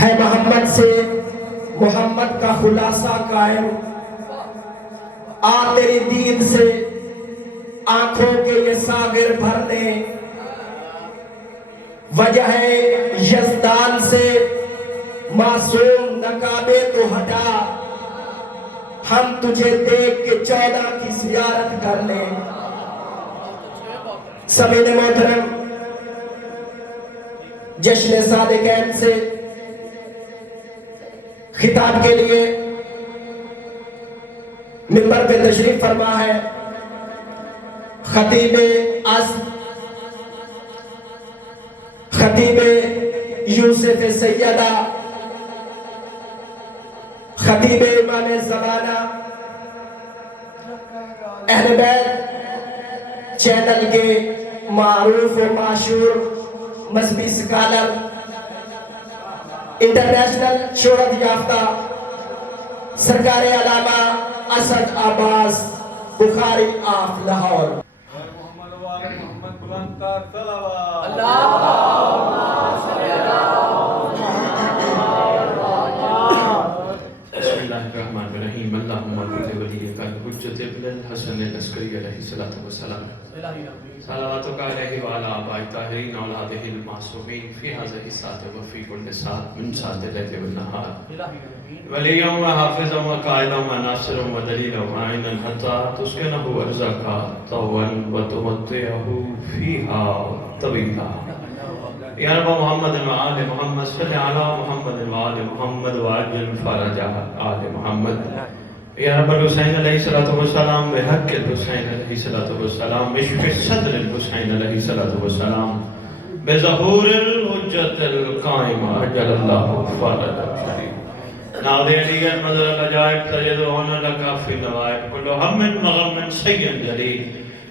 ہے محمد سے محمد کا خلاصہ قائم، آ تیری دید سے آنکھوں کے یہ ساغر بھرنے، وجہ یزدان سے معصوم نقابے تو ہٹا، ہم تجھے دیکھ کے 14 کی زیارت کر لیں۔ سمعین محترم، جشن صادقین سے خطاب کے لیے منبر پہ تشریف فرما ہے خطیب اصل خطیب یوسف سیدہ، خطیب امام زمانہ، اہل بیت چینل کے معروف و مشہور مذہبی سکالر، انٹرنیشنل شہرت یافتہ سرکار علامہ اسد عباس بخاری آف لاہور۔ بسم اللہ الرحمن الرحیم۔ اللہم صل ولیک الحجۃ ابن الحسن العسکری علیہ الصلوۃ والسلام، صلواتک علیہ وعلی آبائہ الطاہرین اولادہ المعصومین فی ھذہ الساعۃ وفی کل ساعۃ من ساعۃ اللیل والنہار، ولیٰ و حافظا و قائدا و ناصرا و دلیلا و عینا حتی تسکنہ ارضک طوعا و تمتعہ فیہا طویلا۔ یا رب محمد و آل محمد صلی علی محمد و آل محمد وعجل فرج آل محمد۔ یا رب الحسین علیہ السلام بحق الحسین علیہ السلام بشفع صدر الحسین علیہ السلام بظہور الحجت القائم عجل اللہ فرج شریف۔ ناظر علیت مظہر العجائب تجدون لکا فی النوائب کل ہم مغم سید جلیل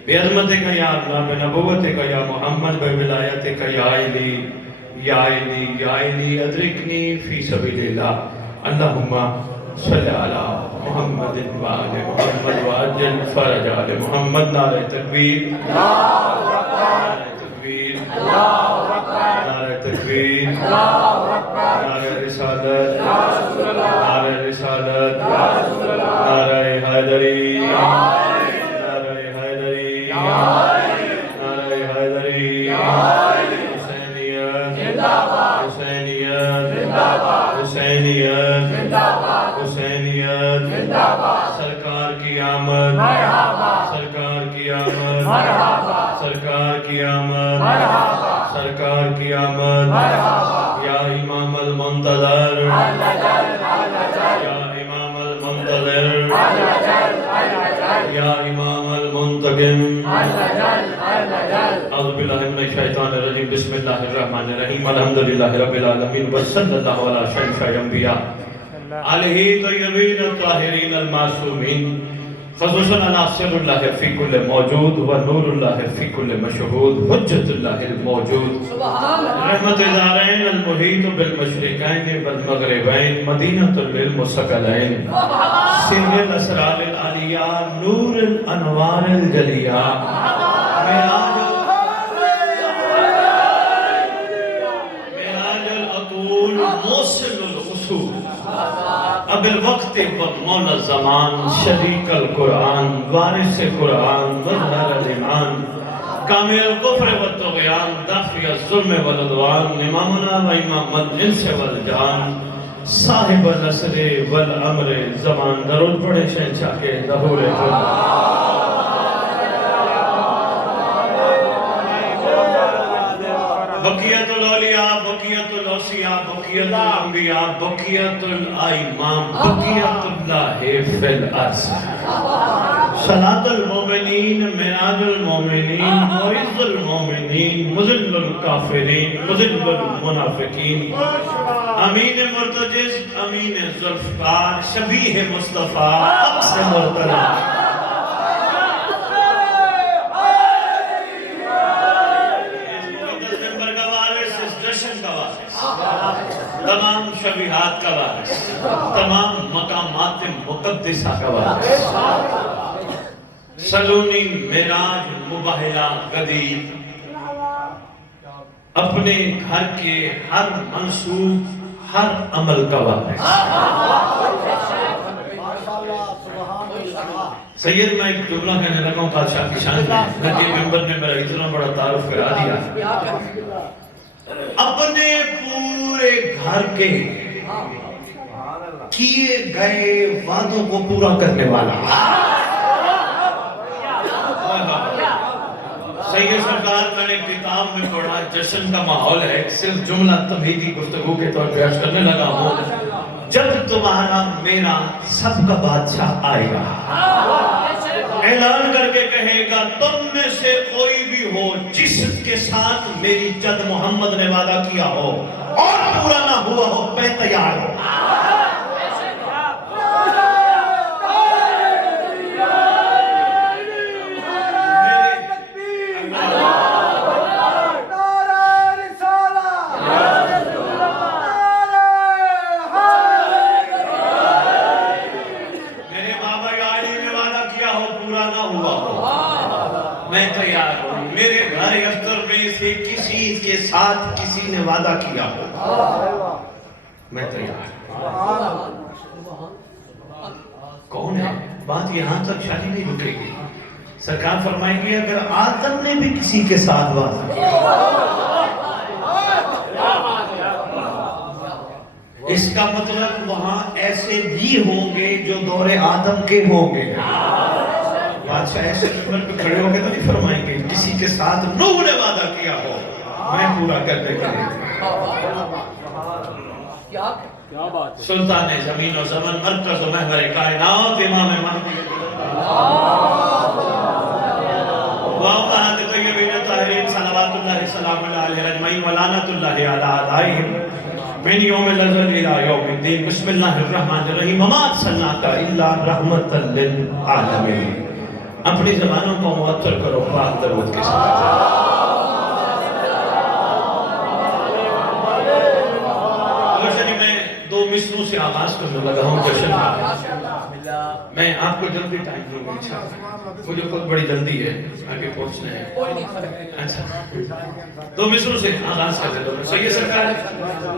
بعظمتک یا اللہ بنبوتک یا محمد بولایتک یا علی یا علی یا علی ادرکنی فی سبیل اللہ۔ اللہم صلی علی محمد و آل محمد وعجل فرج آل محمد۔ نعرہ تکبیر، نعرہ تکبیر، نعرہ تکبیر، نعرہ رسالت، نعرہ رسالت، نعرہ حیدری، نعرہ حیدری، نعرہ حیدری، حسینیت، حسینیت، حسینیت، حسینیت، سرکار کی آمد، سرکار کی آمد، سرکار کی آمد، سرکار کی آمد۔ یا امام المنتظر، یا امام المنتظر، یا امام المنتقم۔ اعوذ باللہ من الشیطان الرجیم، بسم اللہ الرحمن الرحیم، الحمدللہ رب العالمین، وصلی اللہ علی اشرف الانبیاء علیہ طیبین الطاہرین المعصومین، خصوصاً ناصر اللہ فی کل موجود و نور اللہ فی کل مشہود، حجت اللہ الموجود، رحمت زارین المحیط بالمشرقین والمغربین، مدینہ للمستقلین، سر الاسرار العلیہ، نور الانوار الجلیہ، معراج العقول، موصل الاصول، اب الوقت مضمون الزمان، شریک القرآن، وارث قرآن، مظہر الایمان، کامل الکفر والطغیان، دافع الظلم والعدوان، امامنا و امام الانس والجان، صاحب النصر والامر زمان۔ درود پڑھے شہنشاہ کے ظہور خود۔ بقیت الاولیاء، بقیت الاوصیاء، بقیت الانبیاء، بقیت الائمام، بقیت اللہ فی الارض، صلاة المومنین، معراج المومنین، معز المومنین، مذل الکافرین، مذل المنافقین، امین مرتجز، امین ذوالفقار، شبیہ مصطفیٰ، عکس مرتضی۔ تمام شبیہات کا وارث، تمام مقامات مقدسہ کا وارث، سلونی معراج مباہلہ قدیر، اپنے گھر کے ہر منصوب، ہر عمل کا وارث. سید میں ایک جملہ کہنے لگا ہوں بادشاہ کی شان میں. نبی ممبر نے میرا اتنا بڑا تعارف کرا دیا. اپنے پورے گھر کے کیے گئے وعدوں کو پورا کرنے والا سید سرکار. میں نے کتاب میں پڑھا جشن کا ماحول ہے. صرف جملہ تمہیدی گفتگو کے طور پہ عرض کرنے لگا ہوں. جب تمہارا میرا سب کا بادشاہ آئے گا اعلان کر کے کہے گا تم میں سے کوئی بھی ہو جس کے ساتھ میری جد محمد نے وعدہ کیا ہو اور پورا نہ ہوا ہو میں تیار ہوں. ساتھ کسی نے وعدہ کیا ہو میں تیار. کون ہے؟ بات یہاں تک شادی نہیں رکے گی. سرکار فرمائیں گے اگر آدم نے بھی کسی کے ساتھ وعدہ کیا اس کا مطلب وہاں ایسے بھی ہوں گے جو دور آدم کے ہوں گے. بادشاہ ایسے ممبر پہ کھڑے ہو کے تو نہیں فرمائیں گے کسی کے ساتھ نوح نے وعدہ کیا ہو میں پورا کرنے کے لیے. سلطان زمین و زمن مرکز و محور کائنات امام مہدی وآبہت طیبین طاہرین صلوات اللہ سلام علیہ اجمعین ولعنت اللہ علی اعدائہم من یوم الازل الى یوم الدین. بسم اللہ الرحمن الرحیم. وما ارسلناک الا رحمتا للعالمین. اپنی زبانوں کو معطر کرو پاک درود کے ساتھ. مصروں سے آغاز کرنے لگا ہوں جشن کا. میں آپ کو جلدی ٹائم دوں گا انشاءاللہ. مجھے خود بڑی جلدی ہے آگے پہنچنا ہے. اچھا دو مصروں سے آغاز کرتے دو. سید سرکار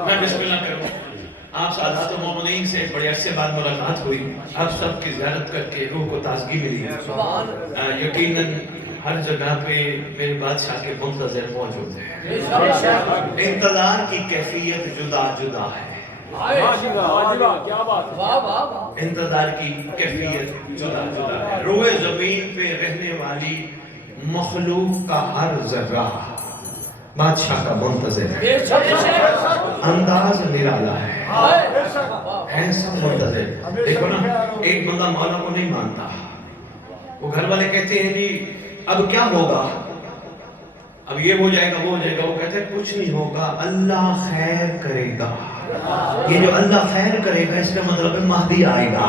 میں بسم اللہ کروں. آپ سادات و مومنین سے بڑے عرصے بعد ملاقات ہوئی. آپ سب کی زیارت کر کے روح کو تازگی ملی. یقیناً ہر جگہ پہ میرے بادشاہ کے منتظر موجود ہیں. انتظار کی کیفیت جدا جدا ہے. انتظار کی کیفیت جدا جدا ہے. روئے زمین پہ رہنے والی مخلوق کا ہر ذرہ بادشاہ کا منتظر ہے. انداز نرالا ہے ایسا منتظر. دیکھو نا ایک بندہ مولا کو نہیں مانتا. وہ گھر والے کہتے ہیں جی اب کیا ہوگا اب یہ ہو جائے گا وہ ہو جائے گا. وہ کہتے ہیں کچھ نہیں ہوگا اللہ خیر کرے گا. یہ جو اللہ خیر کرے گا اس کا مطلب ہے مہدی آئے گا.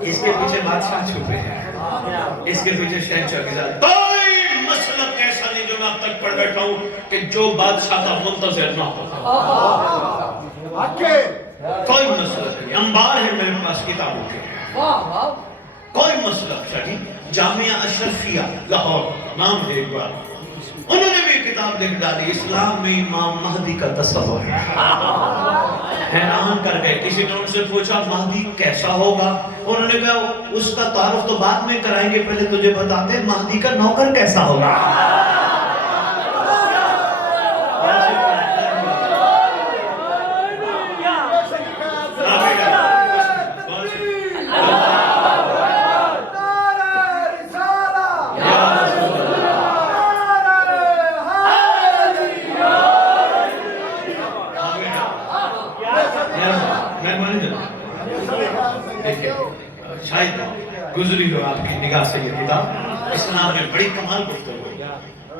اس کے پیچھے بادشاہ چھپے ہیں. اس کے پیچھے شہنشاہ کی ذات. کوئی مسلک ایسا نہیں جو میں اب تک پڑھ بیٹھا ہوں کہ جو بادشاہ کا منتظر نہ ہو. کوئی مسلک نہیں. انبار ہے میرے پاس کتابوں کے. کوئی مسلک شاہی جامعہ اشرفیہ لاہور نام ہے ایک بار. انہوں نے بھی کتاب لکھ ڈالی اسلام میں امام مہدی کا تصور ہے. حیران کر گئے. کسی نے ان سے پوچھا مہدی کیسا ہوگا. انہوں نے کہا اس کا تعارف تو بعد میں کرائیں گے پہلے تجھے بتاتے ہیں مہدی کا نوکر کیسا ہوگا. گزری ہو آپ کی نگاہ سے یہ کتاب. اسلام میں بڑی کمال گفتگو.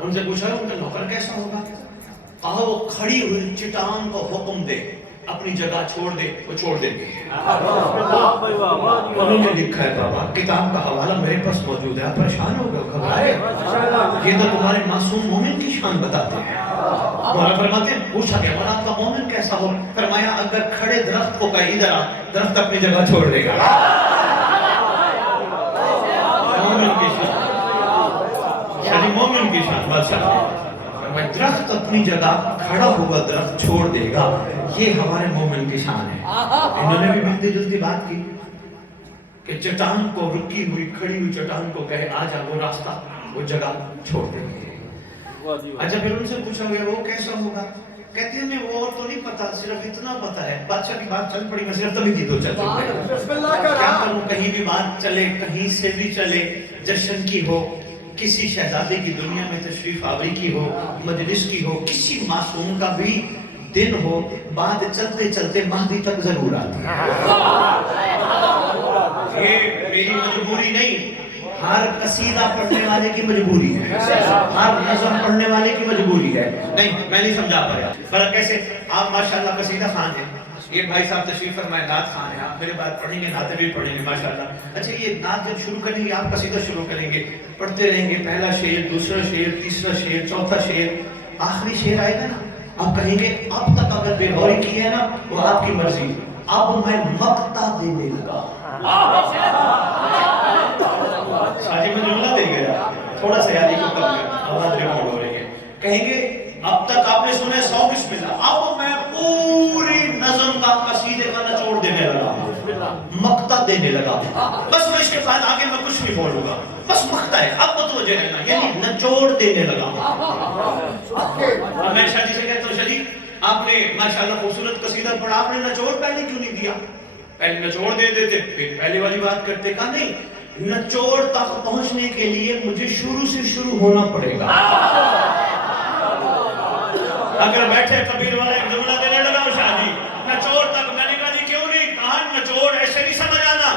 ان سے پوچھا ان کا نوکر کیسا ہوگا. کہا وہ کھڑی ہوئی چٹان کو حکم دے اپنی جگہ چھوڑ دے وہ چھوڑ دے گی. انہوں نے لکھا ہے بابا کتاب کا حوالہ میرے پاس موجود ہے. آپ پریشان ہو گئے گھبرائے. یہ تو تمہارے معصوم مومن کی شان بتاتے ہیں. مولا فرماتے ہیں پوچھا گیا مولا آپ کا مومن کیسا ہو. فرمایا اگر کھڑے درخت کو کہا ادھر آ درخت اپنی جگہ چھوڑ دے گا. درخت اپنی جگہ کھڑا ہوا درخت چھوڑ دے گا، یہ ہمارے مومن کی شان ہے۔ انہوں نے بھی ملتی جلتی بات کی کہ چٹان کو، رکی ہوئی کھڑی ہوئی چٹان کو کہے آ جا، وہ راستہ وہ جگہ چھوڑ دے گی۔ اچھا پھر ان سے پوچھا گیا وہ کیسا ہوگا؟ کہتے ہیں ہمیں وہ تو نہیں پتا، صرف اتنا پتا ہے، بادشاہ کی بات چل پڑی، میں صرف تبھی کی تو چل پڑی، کیا کروں، کہیں بھی بات چلے، کہیں سے بھی چلے، جشن کی ہو، کسی شہزادے کی دنیا میں تشریف آوری کی ہو، مجلس کی ہو، کسی معصوم کا بھی دن ہو، بات چلتے چلتے مہدی تک ضرور آتی ہے۔ یہ میری مجبوری نہیں، ہر قصیدہ پڑھنے والے کی مجبوری ہے، ہر نظم پڑھنے والے کی مجبوری ہے۔ نہیں میں نہیں سمجھا پایا، پر کیسے آپ ماشاءاللہ قصیدہ خان ہیں، یہ بھائی صاحب تشریف فرمائے نعت خان ہیں، آپ میرے بعد پڑھیں گے، نعتیں بھی پڑھیں گے ماشاءاللہ۔ اچھا یہ نعت جب شروع کریں گے آپ قصیدہ شروع کریں گے، پڑھتے رہیں گے، پہلا شعر، دوسرا شعر، تیسرا شعر، چوتھا شعر، آخری شعر آئے گا نا، آپ کہیں گے اب تک اگر بے غوری کی ہے نا وہ آپ کی مرضی، اب میں مقطع دینے لگا۔ شاہی میں جملہ دے گیا، تھوڑا سا یادی کو کم گیا، آواز ریکارڈ ہو رہی ہے، کہیں گے اب تک آپ نے سنے 100 بسم اللہ، اب میں پوری نظم کا قصیدے کا نچوڑ دینے لگا، مقطع دینے لگا، بس میں اس کے بعد آگے میں کچھ نہیں بولوں گا، بس مقطع ہے، اب متوجہ رہنا، یعنی نچوڑ دینے لگا۔ میں شاہ جی سے کہتا ہوں شاہ جی آپ نے ماشاءاللہ خوبصورت قصیدہ پڑھا، آپ نے نچوڑ پہلے کیوں نہیں دیا؟ پہلے نچوڑ دے دیتے، پھر پہلے والی بات کرتے، کہا نہیں نچوڑ تک پہنچنے کے لیے مجھے شروع سے شروع ہونا پڑے گا۔ اگر بیٹھے کبیر والا ایک جملہ دینے لگا شاہ جی نچوڑ تک، میں نے کہا جی کیوں نہیں، کہا نچوڑ ایسے نہیں سمجھ آنا،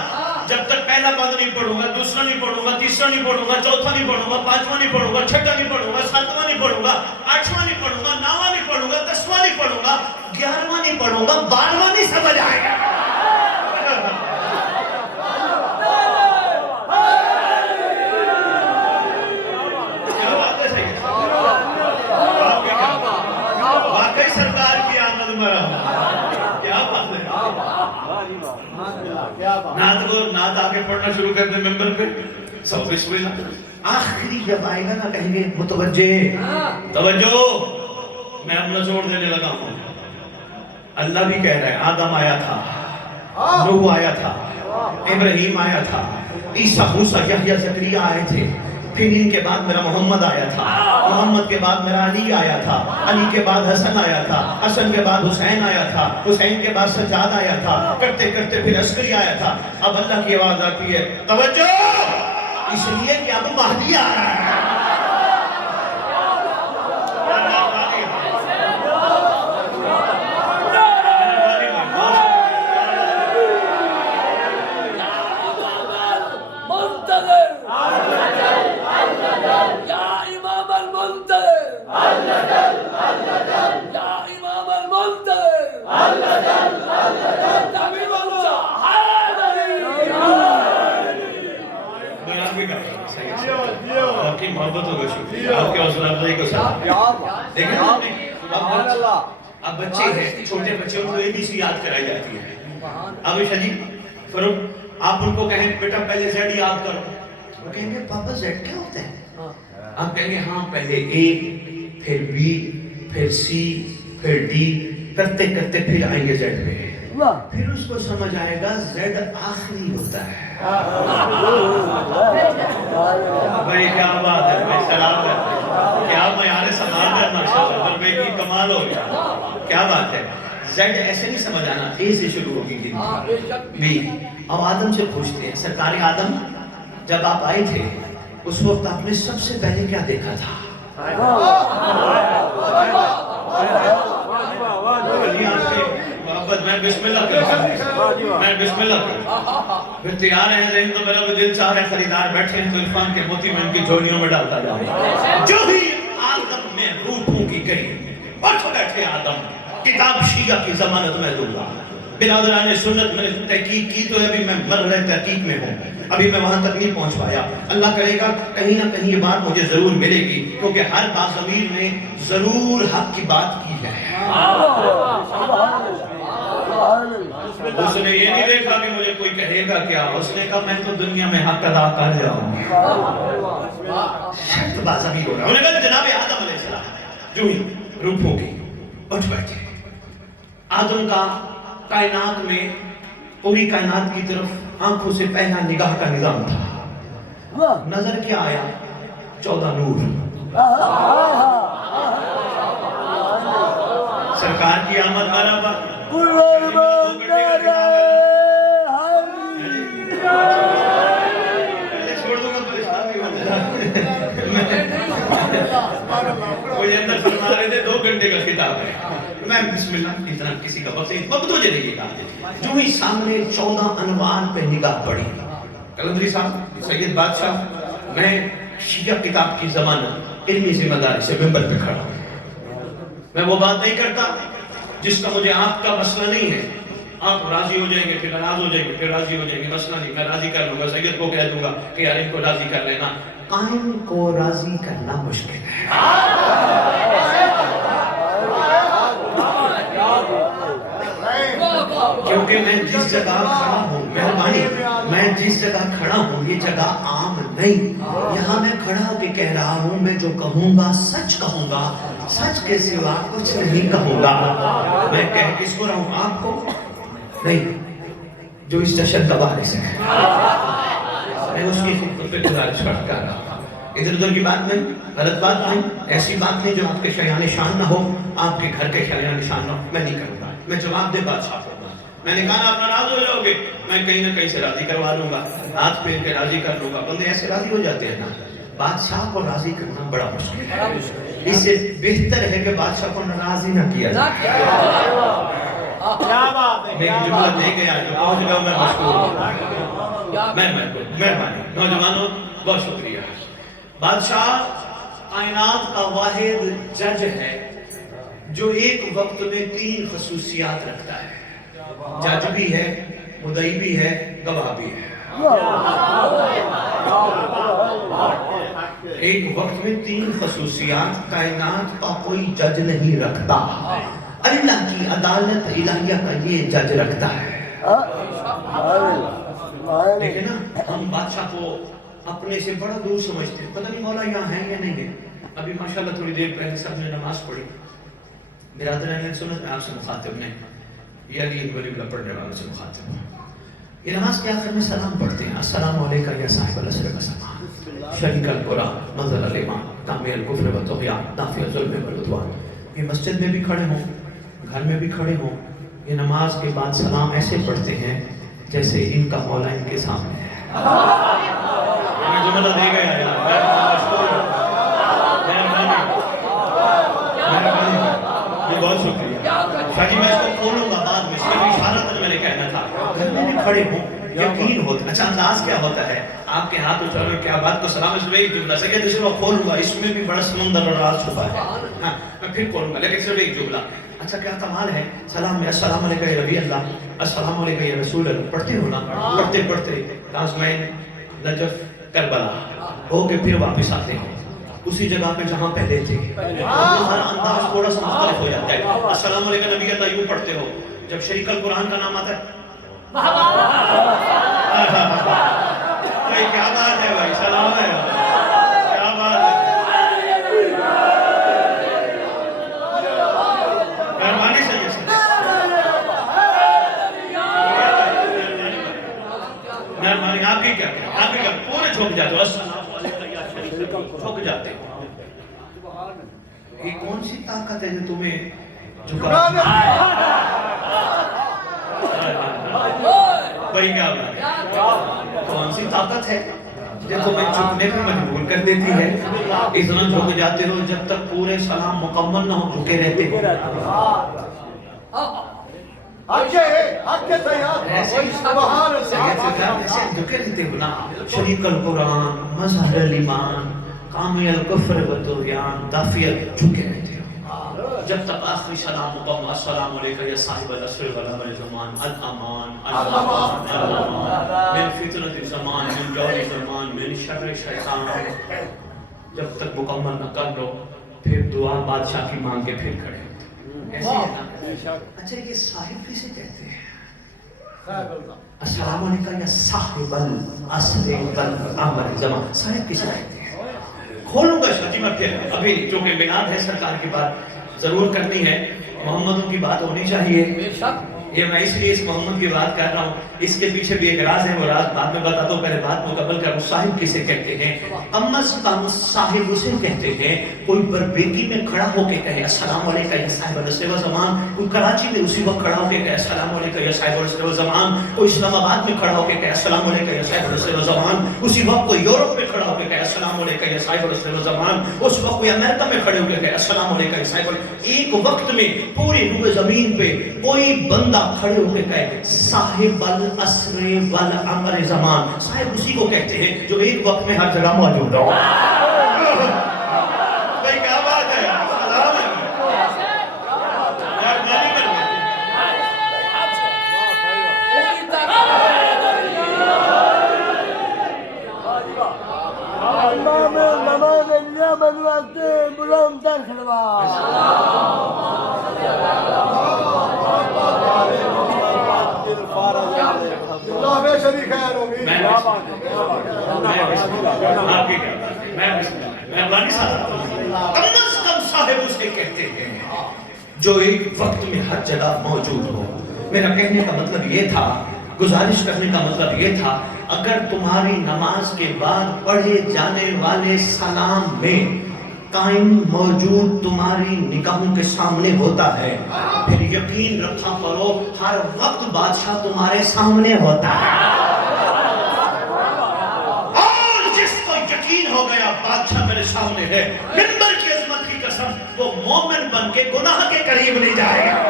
جب تک پہلا بند نہیں پڑھوں گا، دوسرا نہیں پڑھوں گا، تیسرا نہیں پڑھوں گا، چوتھا نہیں پڑھوں گا، پانچواں نہیں پڑھوں گا، چھٹا نہیں پڑھوں گا، ساتواں نہیں پڑھوں گا، آٹھواں نہیں پڑھوں گا، نواں نہیں پڑھوں گا، 10واں نہیں پڑھوں گا، 11واں نہیں پڑھوں گا، 12واں نہیں سمجھ آئے گا۔ نعت آگے پڑھنا شروع کر دیں ممبر پہ، سب بسم اللہ، آخری جب آئے گا نا کہیں گے متوجہ توجہ، میں اب نچوڑ دینے لگا ہوں۔ اللہ بھی کہہ رہا ہے آدم آیا تھا، نوح آیا تھا، ابراہیم آیا تھا، عیسیٰ موسیٰ یحییٰ زکریا آئے تھے، پھر ان کے بعد میرا محمد آیا تھا، محمد کے بعد میرا علی آیا تھا، علی کے بعد حسن آیا تھا، حسن کے بعد حسین آیا تھا، حسین کے بعد سجاد آیا تھا، کرتے کرتے پھر عسکری آیا تھا۔ اب اللہ کی آواز آتی ہے توجہ، اس لیے کہ اب مہدی آ رہا ہے۔ محبت ہوگا شکریہ آپ کے حوصلہ افزائی کو ساتھ دیکھیں اب بچے ہیں چھوٹے بچے ان کو ABC یاد کرائی جاتی ہے۔ اب شجیب فروخ آپ ان کو کہیں بیٹا پہلے زیڈ یاد کرو، وہ کہیں گے پاپا زیڈ کیا ہوتا ہے؟ آپ کہیں گے ہاں پہلے A پھر B پھر C پھر D کرتے کرتے پھر آئیں گے زیڈ پہ، پھر اس کو سمجھ آئے گا زیڈ آخری ہوتا ہے۔ بھائی کیا بات ہے، بھائی سلام ہے، کیا معیار سماعت ہے ماشاءاللہ، پر بھائی کی کمال ہو گیا، کیا بات ہے۔ زیڈ ایسے نہیں سمجھ آنا، اے سے شروع ہوگی دن بھی۔ اب آدم سے پوچھتے ہیں سرکار آدم جب آپ آئے تھے اس وقت آپ نے سب سے پہلے کیا دیکھا تھا؟ میں بسم اللہ کرتا ہوں، میں بسم اللہ کرتا ہوں، پھر تیار ہیں ذہن تو میرا بھی دل چاہ رہے خریدار بیٹھے ہیں تو عرفان کے موتی میں ان کی جھولیوں میں ڈالتا جاؤں۔ جو ہی آدم میں روح پھونکی گئی، اٹھ بیٹھے آدم، کتاب شیعہ کی ضمانت میں دوں گا۔ برادران سنت میں نے تحقیق کی تو ابھی میں مرحلہ تحقیق میں ہوں، ابھی میں وہاں تک نہیں پہنچ پایا، اللہ کرے گا کہیں نہ کہیں یہ بات مجھے ضرور ملے گی، کیونکہ ہر باضمیر نے ضرور حق کی بات کی ہے۔ اس نے یہ نہیں دیکھا کہ مجھے کوئی کہے گا کیا، اس نے کہا میں تو دنیا میں حق ادا کر جاؤں گا. شرط بازی ہو رہا. انہوں نے کہا جناب آدم علیہ السلام جو ہی روح پھونکی اٹھ بیٹھے. آدم کا کائنات میں پوری کائنات کی طرف آنکھوں سے پہلا نگاہ کا نظام تھا. نظر کیا آیا؟ 14 نور. سرکار کی آمد مرحبا. چھوڑ دوں گا کوئی اندر فرما رہے تھے 2 گھنٹے کا خطاب ہے. میں بسم اللہ اتنا کسی کا وقت ہو جائے گی. جو ہی سامنے 14 انوار پہ نگاہ پڑی. کلندری صاحب سید بادشاہ میں شیعہ کتاب کی ضمانت علمی ذمہ داری سے ممبر پہ کھڑا ہوں. میں وہ بات نہیں کرتا جس کا مجھے آپ کا مسئلہ نہیں ہے. آپ راضی ہو جائیں گے پھر ناراض ہو جائیں گے پھر راضی ہو جائیں گے، مسئلہ نہیں. میں راضی کر لوں گا. سید کو کہہ دوں گا کہ یار ان کو راضی کر لینا. قائم کو راضی کرنا مشکل ہے. کیونکہ میں جس جگہ کھڑا ہوں، مہربانی، میں جس جگہ کھڑا ہوں یہ جگہ عام نہیں. یہاں میں کھڑا ہو کے کہہ رہا ہوں میں جو کہوں گا سچ کہوں گا، سچ کے سوا کچھ نہیں کہوں گا. میں کہہ کس کو رہا ہوں؟ آپ کو نہیں، جو اس جشن کا وارث ہے. میں اس کی خود پہ گزارش کر رہا تھا. ادھر ادھر کی بات نہیں، غلط بات نہیں، ایسی بات نہیں جو آپ کے شایان شان نہ ہو، آپ کے گھر کے شایان شان نہ ہو. میں نہیں کروں گا. میں جواب دے بادشاہ کو. میں نے کہا آپ ناراض ہو جاؤ گے، میں کہیں نہ کہیں سے راضی کروا لوں گا، ہاتھ پھیر کے راضی کر لوں گا. بندے ایسے راضی ہو جاتے ہیں نا. بادشاہ کو راضی کرنا بڑا مشکل ہے. اس سے بہتر ہے کہ بادشاہ کو ناراض ہی نہ کیا جائے. میں ایک جملہ دے گیا جو پہنچ گیا میں مشکور ہوں. مہربانی نوجوانوں بہت شکریہ. بادشاہ کائنات کا واحد جج ہے جو ایک وقت میں 3 خصوصیات رکھتا ہے. جج بھی ہے، مدعی بھی ہے، گواہ بھی ہے. ایک وقت میں 3 خصوصیات کائنات کا کوئی جج نہیں رکھتا. اللہ کی عدالت الہیہ کا یہ جج رکھتا ہے. دیکھیں نا ہم بادشاہ کو اپنے سے بڑا دور سمجھتے ہیں. پتہ نہیں مولا یہاں ہے یا نہیں ہے. ابھی ماشاءاللہ تھوڑی دیر پہلے صاحب نے نماز پڑھی. برادران نے سنت میں آپ سے مخاطب نہیں، یہ علی اکبری اللہ پڑھنے والوں سے مخاطب ہوں. یہ نماز کے آخر میں سلام پڑھتے ہیں. السلام علیکم یا صاحب العصر والزمان، شریک القرآن، منزل الایمان، کامی الکفر والطغیان، دافع الظلم والعدوان. یہ مسجد میں بھی کھڑے ہوں، گھر میں بھی کھڑے ہوں، یہ نماز کے بعد سلام ایسے پڑھتے ہیں جیسے ان کا مولا ان کے سامنے ہے. میں جملہ دے گیا یار. بہت شکریہ شاہ جی. میں اس کو کھولوں گا بعد میں. اس میں اشارت میں نے کہنا تھا. گھر میں بھی کھڑے ہوں، یقین ہوتا. اچھا انداز کیا ہوتا ہے؟ آپ کے ہاتھ اٹھا رہے کیا بات کو سلام اس میں ایک جملہ سے کہ دوسرے کو کھولوں گا. اس میں بھی بڑا سمندر اور راز چھپا ہے. ہاں میں پھر کھولوں گا لیکن صرف ایک جملہ. اچھا کیا کمال ہے. سلام میں السلام علیکم یا نبی اللہ، السلام علیکم یا رسول اللہ پڑھتے ہو نا. پڑھتے پڑھتے کازمین، نجف، کربلا ہو کے پھر واپس آتے ہیں اسی جگہ پہ جہاں پہلے تھے. ہمارا انداز تھوڑا سا مختلف ہو جاتا ہے. السلام علیکم نبی اللہ یوں پڑھتے ہو. جب شریک القرآن کا نام آتا ہے کیا بات ہے بھائی، سلام ہے، کیا بات ہے. مہربانی سے مہربانی. آپ کی کیا پورے چھوٹ جاتے ہو. جھک جاتے ہو. یہ کون سی طاقت ہے جو تمہیں جھکا بھائی؟ کیا کون سی طاقت ہے جو تمہیں جھکنے پہ مجبور کر دیتی ہے؟ اتنا جھک جاتے ہو جب تک پورے سلام مکمل نہ ہو جھکے رہتے ہو. ایسے جھکے رہتے ہو نا. شریک القرآن، مظہر الایمان، کامی الکفر والطغیان، دافع جھکے رہتے ہو جب تک آخری سلام مکمل. السلام علیکم یا صاحب العصر والزمان، الامان الامان الامان من فتنة الزمان، من جور الزمان، من شر شیطان. جب تک مکمل نہ کر لو پھر دعا بادشاہ کی مانگ کے پھر کھڑے. ایسے ہے نا. اچھا یہ صاحب کسے کہتے ہیں؟ السلام علیکم یا صاحب العصر والامر زمان. صاحب کسے کہتے ہیں؟ کھولوں گا شاہ میں پھر ابھی چونکہ میلاد ہے سرکار کی بات ضرور کرنی ہے, محمدوں کی بات ہونی چاہیے. یہ میں اس لیے اس محمد کی بات کر رہا ہوں, اس کے پیچھے بھی ایک راز ہے, وہ راز بعد میں بتاتا ہوں, پہلے بات مکمل کروں. صاحب کسے کہتے ہیں؟ کم از کم صاحب اسے کہتے ہیں کوئی بربیکی میں کھڑا ہو کے کہے السلام علیکم یا صاحب العصر والزمان. کوئی کراچی میں اسی وقت کھڑا ہو کے کہے السلام علیکم یا صاحب العصر والزمان. کوئی اسلام آباد میں کھڑا ہو کے کہے السلام علیکم یا صاحب العصر والزمان. اسی وقت کوئی یورپ میں کھڑا ہو کے کہے السلام علیکم یا صاحب العصر والزمان. اس وقت کوئی امریکہ میں کھڑے ہو کے کہے السلام علیکم یا صاحب العصر. ایک وقت میں پوری روئے زمین پہ کوئی بندہ کھڑے ہو کے کہے صاحب العصر والامر زمان. صاحب اسی کو کہتے ہیں جو ایک وقت میں ہر جگہ موجود ہو. بھائی کیا بات ہے, سلام ہے یار, گالی کر امام نماز دنیا بنواتے بلند در صاحب اسے کہتے ہیں جو ایک وقت میں ہر جگہ موجود ہو. میرا کہنے کا مطلب یہ تھا, گزارش کرنے کا مطلب یہ تھا, اگر تمہاری نماز کے بعد پڑھے جانے والے سلام میں قائم موجود تمہاری نگاہوں کے سامنے ہوتا ہے, پھر یقین رکھا کرو ہر وقت بادشاہ تمہارے سامنے ہوتا ہے. اور جس کو یقین ہو گیا بادشاہ میرے سامنے ہے, منبر کی عظمت کی قسم, وہ مومن بن کے گناہ کے قریب نہیں جائے گا.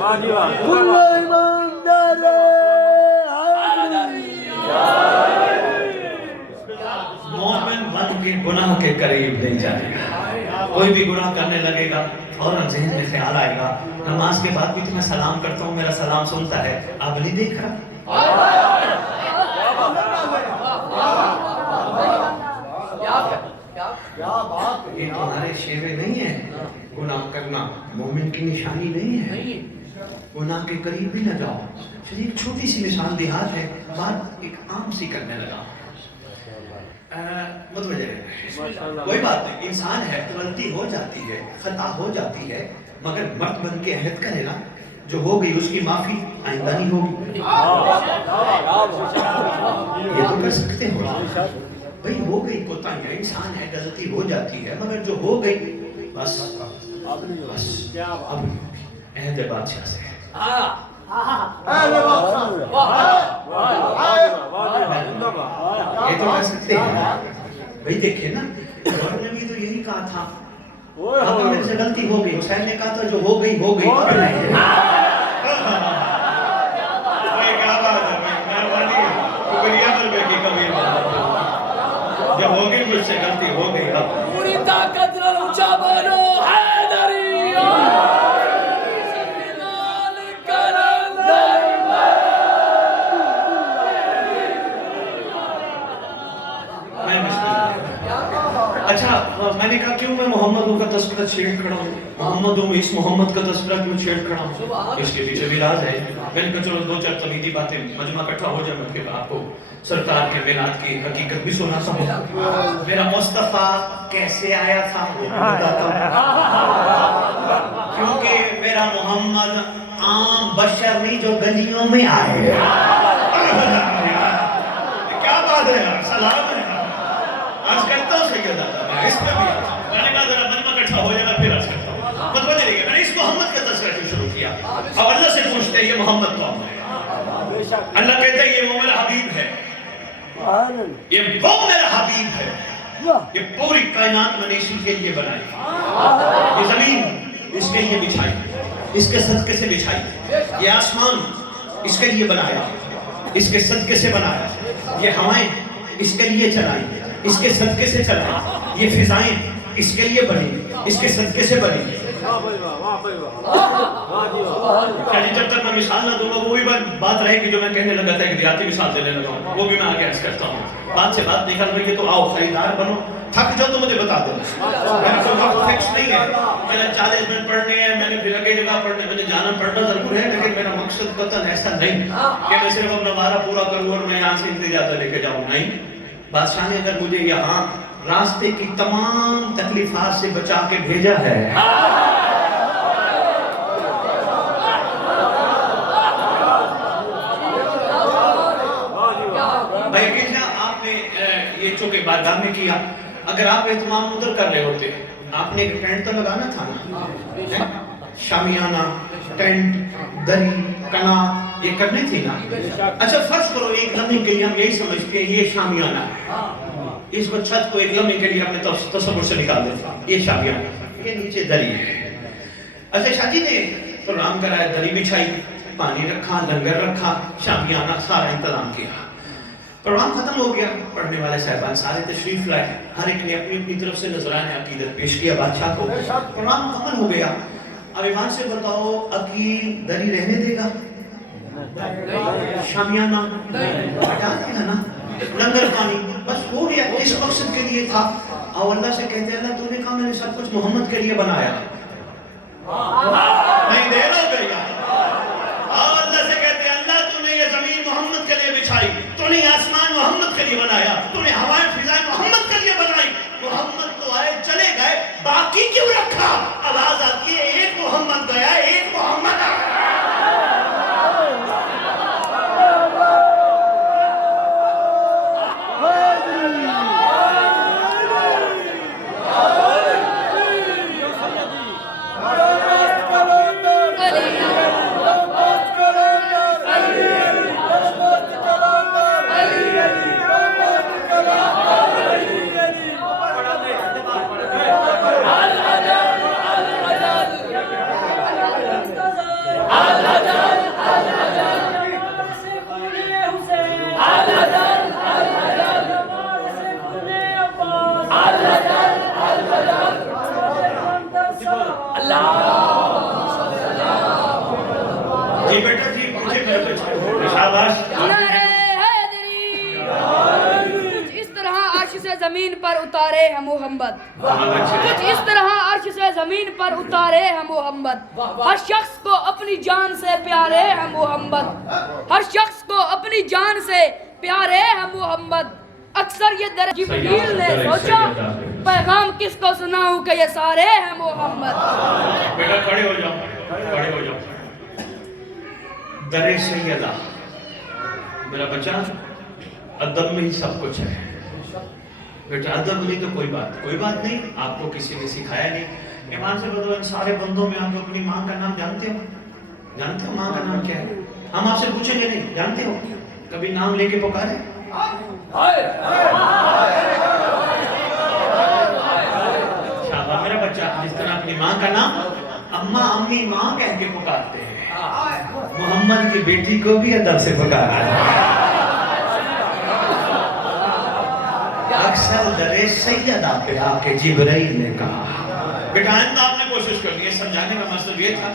كل من دل مومن بن کے گناہ کے قریب نہیں جائے گا. کوئی بھی گناہ کرنے لگے گا فوراً ذہن میں خیال آئے گا نماز کے بعد بھی تو میں سلام کرتا ہوں, میرا سلام سنتا ہے, اب نہیں دیکھ رہا. یہ تمہارے شیوے نہیں ہے. گناہ کرنا مومن کی نشانی نہیں ہے. گناہ کے قریب بھی نہ جاؤ. چلیے ایک چھوٹی سی مثال دیہات ہے, بات ایک عام سی کرنے لگا. متوجہ رہنا, کوئی بات نہیں, انسان ہے, غلطی ہو جاتی ہے, خطا ہو جاتی ہے, مگر مرد بن کے عہد کرے نا, جو ہو گئی اس کی معافی آئندہ نہیں ہوگی. یہ تو کر سکتے ہو بھئی, ہو گئی کوتاہیاں, انسان ہے, غلطی ہو جاتی ہے, مگر جو ہو گئی بس اب عہد بادشاہ سے ہے. یہ تو کر سکتے ہیں بھئی. دیکھیں نا, اور نے بھی تو یہی کہا تھا, اب میرے سے غلطی ہو گئی. حسین نے کہا تھا جو ہو گئی ہو گئی. جب ہو گئی مجھ سے غلطی ہو گئی, اب پوری طاقت نال اونچا بولو حیدری. اچھا, میں نے کہا کیوں میں محمدوں کا تذکرہ چھیڑ کھڑا ہوں, محمدوں میں اس محمد کا تذکرہ کیوں چھیڑ کھڑا ہوں, اس کے پیچھے بھی راز ہے. میں نے کہا چلو دو چار کلیدی باتیں مجمع اکٹھا ہو جائے, میں پھر آپ کو سرکار کے میلاد کی حقیقت بھی سناتا ہوں. میرا مصطفیٰ کیسے آیا تھا وہ بتاتا ہوں, کیونکہ میرا محمد عام بشر نہیں جو گلیوں میں آئے. کیا بات ہے, سلام ہے. آج کرتا ہوں سیدہ, اس پہ بھی میں نے کہا ذرا مجمع اکٹھا ہو جائے گا پھر آج کرتا ہوں. مطلب نہیں, میں نے اس محمد کا تذکرہ کیوں شروع کیا. اب اللہ سے پوچھتے ہیں یہ محمد کون ہے. اللہ کہتا ہے یہ وہ میرا حبیب ہے, یہ وہ میرا حبیب ہے. یہ پوری کائنات میں نے اسی کے لیے بنائی, یہ زمین اس کے لیے بچھائی, اس کے صدقے سے بچھائی, یہ آسمان اس کے لیے بنایا, اس کے صدقے سے بنایا, یہ ہوائیں اس کے لیے چلائی, اس کے صدقے سے چلائی, یہ فضائیں اس کے لیے بنی, اس کے صدقے سے بنی. جی جب تک میں مثال نہ دوں گا وہی بات رہے گی جو میں کہنے لگا تھا کہ دیہاتی مثال دینے لگا ہوں، وہ بھی میں آگے عرض کرتا ہوں. بات سے بات نکل رہی ہے تو آؤ خریدار بنو. تھک جاؤ تو مجھے بتا دو. میرا کوئی وقت فکس نہیں ہے. میں نے 40 منٹ پڑھنے ہیں، میں نے پھر اگلی جگہ پڑھنے، میں نے جانا پڑھنا ضرور ہے، لیکن میرا مقصد قطعاً ایسا نہیں کہ میں صرف اپنا وعدہ پورا کروں اور میں یہاں سے انتظار لے کے جاؤں. نہیں، بادشاہ نے اگر مجھے یہاں راستے کی تمام تکلیفات سے بچا کے بھیجا ہے، یہ چونکہ بارگاہ میں کیا، اگر آپ اہتمام ادھر کر رہے ہوتے، آپ نے ایک ٹینٹ تو لگانا تھا نا. شامیانہ، ٹینٹ، دری، کنات، یہ کرنی تھی نا. اچھا فرض کرو ایک لمحے کے لیے ہم یہی سمجھتے ہیں یہ شامیانہ ہے، اس کو چھت کو ایک لمحے کے لیے اپنے تصور سے نکال دیتا، یہ شامیانہ، یہ نیچے دری ہے. اچھا شاہ جی نے پروگرام کرایا، دری بچھائی، پانی رکھا، لنگر رکھا، شامیانہ سارا انتظام کیا. پروگرام ختم ہو گیا، پڑھنے والے صاحبان سارے تشریف لائے، ہر ایک نے اپنی اپنی طرف سے نذرانہ عقیدت پیش کیا بادشاہ کو. پروگرام مکمل ہو گیا. اب ایمان سے بتاؤ عقیل دری رہنے دے گا؟ شامیانہ ہٹا دے گا نا؟ لنگر پانی بس ہو گیا، اس مقصد کے لیے تھا. اور اللہ سے کہتے ہیں اللہ تو نے کہا میں نے سب کچھ محمد کے لیے بنایا. نہیں دیر ہو گئی. اور اللہ سے کہتے ہیں اللہ تو نے یہ زمین محمد کے لیے بچھائی، تو نے آسمان محمد کے لیے بنایا، تو نے ہوائیں فضائیں محمد کے لیے بنائی. محمد تو آئے چلے گئے، باقی کیوں رکھا؟ آواز آتی ہے ایک محمد گیا ایک محمد آیا. زمین پر اتارے ہیں محمد، کچھ اس طرح عرش سے زمین پر اتارے ہیں محمد. ہر شخص کو اپنی جان سے پیارے ہیں محمد، ہر شخص کو اپنی جان سے پیارے ہیں محمد. اکثر یہ در جبریل نے سوچا پیغام کس کو سناؤں کہ یہ سارے ہیں محمد. بیٹا کھڑے ہو جاؤ، کھڑے ہو جاؤ. در سیدہ میرا بچہ، ادب میں ہی سب کچھ ہے. بیٹا ادب نہیں تو کوئی بات نہیں، آپ کو کسی نے سکھایا نہیں. ایمان سے بتاؤ ان سارے بندوں میں آپ اپنی ماں کا نام جانتے ہو؟ جانتے ہو ماں کا نام کیا ہے؟ ہم آپ سے پوچھیں گے نہیں جانتے ہو؟ کبھی نام لے کے پکارے؟ شاباش میرا بچہ، جس طرح اپنی ماں کا نام اماں امی ماں کہہ کے پکارتے ہیں، محمد کی بیٹی کو بھی ادب سے پکارا ہے. اکثر در سیدہ پہ آ کے جبرائیل نے کہا. بیٹا آئندہ آپ نے کوشش کرنی ہے، سمجھانے کا مقصد یہ تھا.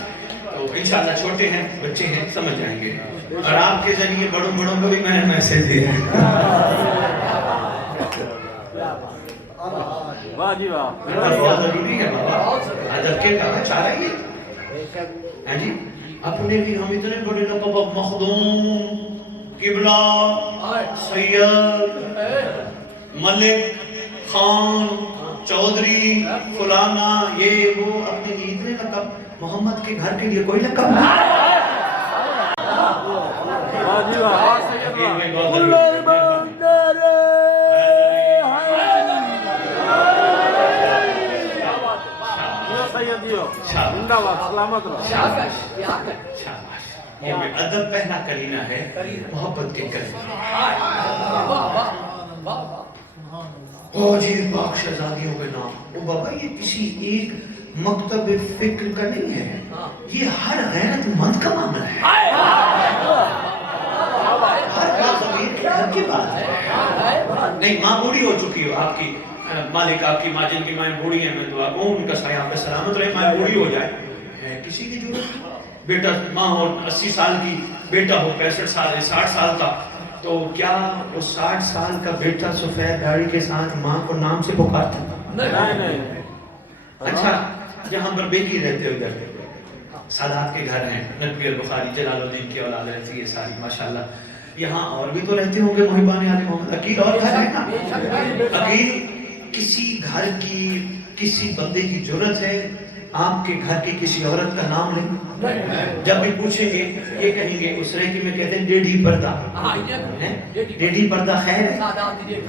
تو انشاءاللہ چھوٹے ہیں، بچے ہیں، سمجھ جائیں گے. اور آپ کے ذریعے بڑوں کو بھی میں نے میسج دیا ہے. واہ جی واہ، بہت ضروری ہے بابا، ادب کے کہا چاہ رہی ہے. ہاں جی، اپنے بھی ہم اتنے بڑے لقب مخدوم، قبلہ، سید، ملک، خان، چودھری، فلانا، یہ وہ، اپنے لیے اتنے لقب. محمد کے گھر کے لیے کوئی لقب نہیں. ادب پہلا کرینہ ہے محبت کے کرینہ. جی پاک شہزادیوں کے نام. او بابا یہ کسی ایک مکتب فکر کا نہیں ہے، یہ ہر غیرت مند کا معاملہ ہے. ہر ضمیر کے گھر کی بات ہے. نہیں ماں بوڑھی ہو چکی ہو، آپ کی مالک، آپ کی ماں، جن کی مائیں بوڑھی ہیں، میں دعا کہوں ان کا سایہ آپ پہ سلامت رہے. مائیں بوڑھی ہو جائے، کسی کی ضرورت نہیں. بیٹا ماں ہو 80 سال کی, بیٹا ہو 65 سال 60 سال کا, تو کیا وہ 60 سال کا بیٹا سفید داڑھی کے ساتھ ماں کو نام سے پکارتا؟ نہیں. اچھا جہاں پر بیٹی رہتے ہو ادھر سادات کے گھر ہیں, نقوی البخاری جلال الدین کی اولاد رہتی ہے ساری ماشاءاللہ, یہاں اور بھی تو رہتے ہوں گے محبان آل محمد. عقیل اور گھر ہے نا؟ عقیل کسی گھر کی کسی بندے کی جرت ہے آپ کے گھر کی کسی عورت کا نام لیں؟ جب بھی پوچھیں گے یہ کہیں گے اس ریکی میں کہتے ہیں ڈیڈی پردہ. ڈیڈی پردہ خیر ہے؟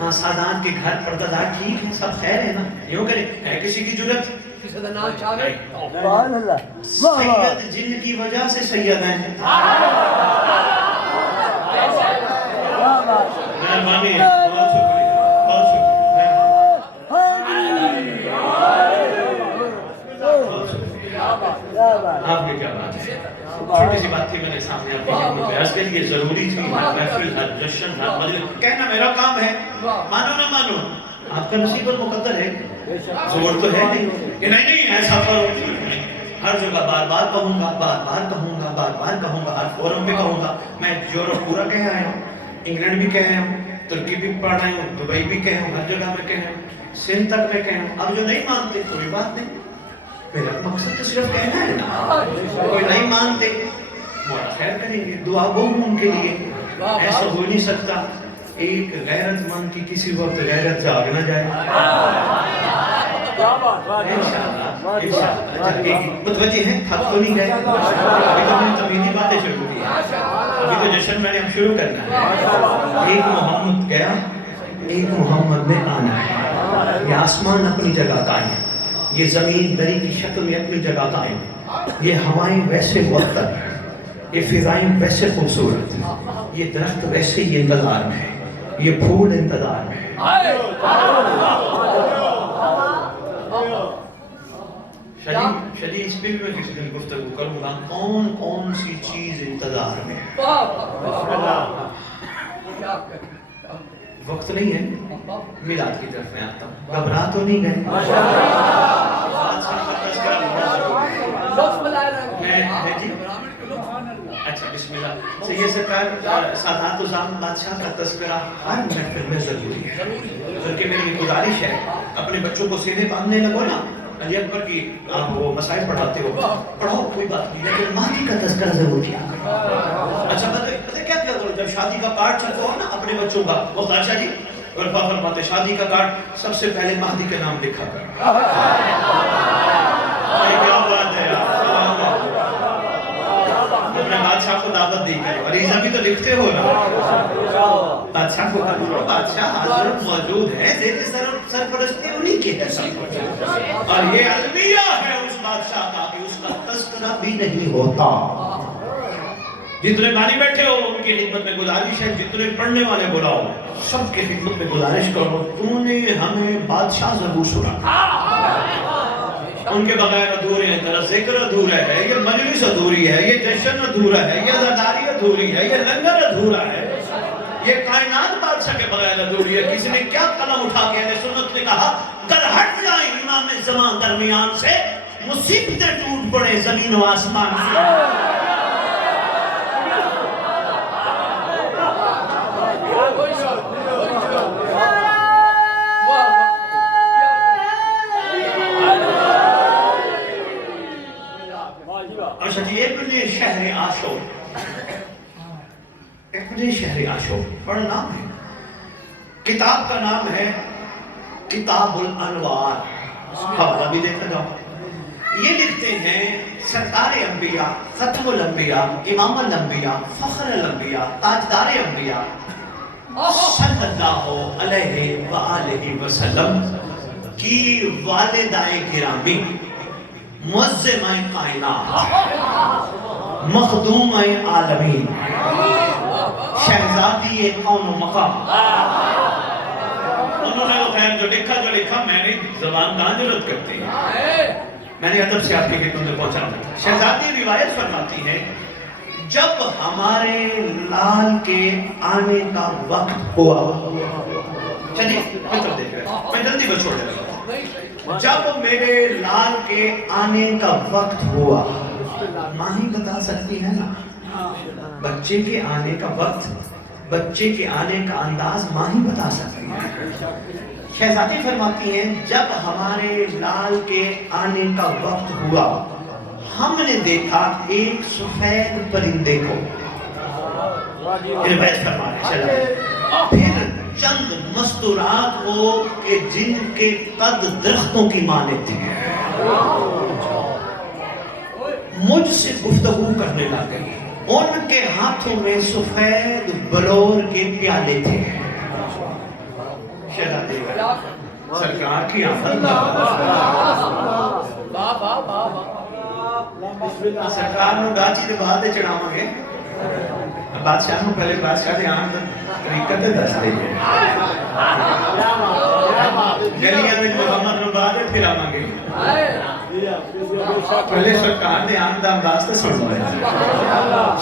ہاں سادات کے گھر پردہ دار ٹھیک ہے, سب خیر ہے نا؟ یوں کریں ہے کسی کی جرت؟ سید جن کی وجہ سے سید ہیں. مہربانی, بہت شکریہ, بہت شکریہ. آپ کی کیا بات ہے؟ چھوٹی سی بات تھی میں نے سامنے آپ کی خدمت میں عرض کے لیے ضروری تھی. محفل ہر جشن ہر مجلس کہنا میرا کام ہے, مانو نہ مانو آپ کا نصیب المقدر ہے. زور تو ہے نہیں کہ نہیں ایسا کرو. ہر جگہ بار بار کہوں گا, بار بار کہوں گا, بار بار کہوں گا, ہر فورم پہ کہوں گا. میں یورپ پورا کہہ آیا ہوں, انگلینڈ بھی کہہ آیا ہوں, ترکی بھی پڑھ رہا ہوں, دبئی بھی کہہ ہوں, ہر جگہ میں کہہ ہوں, سندھ تک میں کہہ ہوں. اب جو نہیں مانتے کوئی بات نہیں, میرا مقصد تو صرف کہنا ہے نا. کوئی نہیں مانتے مولا خیر کریں گے, دعا گو ہوں ان کے لیے. ایسا ہو نہیں سکتا ایک غیرت مند کی کسی وقت غیرت جاگ نہ جائے. متوجہ ہیں, تھک تو نہیں گئے, ابھی تو ہم نے تمیزی باتیں شروع کی ہیں, ابھی تو جشن میں نے ہم شروع کرنا ہے. ایک محمد گیا, ایک محمد میں آنا ہے. یہ آسمان اپنی جگہ قائم ہے, یہ زمین دری کی شکل میں اپنی جگہ قائم ہے, یہ ہوائیں ویسے معطر ہیں, یہ فضائیں ویسے خوبصورت ہیں, یہ درخت ویسے ہی انتظار میں ہے, یہ پھول انتظار میں ہے. شدید اس پہ بھی میں کسی دن گفتگو کروں گا کون کون سی چیز انتظار میں ہے. وقت نہیں ہے, میلاد کی طرف میں آتا ہوں. گھبرا تو نہیں گئے؟ اچھا بسم اللہ. سید سرکار سادات نظام بادشاہ کا تذکرہ ہر محفل میں ضروری ہے, بلکہ میری گزارش ہے اپنے بچوں کو سینے باندھنے لگو نا, علی اکبر کی آپ وہ مسائل پڑھاتے ہو, پڑھاؤ کوئی بات نہیں, لیکن ماں کا تذکرہ ضرور کیا کرو. اچھا پتہ کیا کرو, جب شادی کا کارڈ چھپتا ہو نا اپنے بچوں کا, وہ خادشہ جی اور پاپا فرماتے شادی کا کارڈ سب سے پہلے مہدی کے نام لکھا کر. کیا بات ہے یار, اپنے بادشاہ کو دعوت دی کرو, عریضہ بھی تو لکھتے ہو نا, بادشاہ کو کرو, بادشاہ حاضر موجود ہے, زیر سرپرستی انہی کی ہے سب کچھ, اور یہ المیہ ہے اس بادشاہ کا کہ اس کا تذکرہ بھی نہیں ہوتا. جتنے بانی بیٹھے ہو ان کی خدمت میں گزارش ہے, جتنے پڑھنے والے بلاؤ سب کی خدمت میں گزارش کرو, تو نے ہمیں بادشاہ ضرور سنا. ان کے بغیر ادھورے ہیں, تیرا ذکر ادھورا ہے, یہ مجلس ادھوری ہے, یہ جشن ادھورا ہے, یہ عزاداری ادھوری ہے, یہ لنگر ادھورا ہے, یہ کائنات بادشاہ کے بغیر ادھوری ہے. کسی نے کیا قلم اٹھا کے اہل سنت نے کہا گر ہٹ جائیں امام زمان درمیان سے, مصیبتیں ٹوٹ پڑے زمین و آسمان سے. اچھا جی, ابن شہر عاشور, ابن شہر عاشور بڑا نام ہے, کتاب کا نام ہے کتاب الانوار. حوالہ بھی دیکھا جاؤ. یہ لکھتے ہیں سرکار انبیاء, ختم الانبیاء, امام الانبیاء, فخر الانبیاء, تاجدار انبیاء صلی اللہ علیہ وآلہ وسلم کی والدہ گرامی, معظمہ کائنات, مخدومہ عالمین, شہزادی کون و مقام. انہوں نے خیر جو لکھا میں نے زبان کہاں ضرورت کرتی ہے, میں نے ادب سے آپ کی خدمت میں پہنچانا. شہزادی روایت فرماتی ہے جب ہمارے لال کے آنے کا وقت ہوا, چلیے میں طرف دیکھ رہے ہیں, میں جلدی بس چھوڑ دے رہا ہوں. جب میرے لال کے آنے کا وقت ہوا سکتی ہے نا. بچے کے آنے کا وقت، بچے کے آنے کا انداز ماں ہی بتا سکتی ہے. شہزادی فرماتی ہیں جب ہمارے لال کے آنے کا وقت ہوا ہم نے دیکھا ایک سفید پرندے کو. پھر چند مستورات کو کہ جن کے قد درختوں کی مانند تھے مجھ سے گفتگو کرنے لگے. ان کے ہاتھوں میں سفید بلور کے پیالے تھے. شہزادی سرکار کی آمد. سرکار نو گاچی دے بعد چڑھاواں گے. بادشاہ نو پہلے بادشاہ دے آمد طریقت دستے ہیں. گلیاں میں محمد نو بعد پھر آواں گے. پہلے سرکار دے آمد انداز تے سن لو.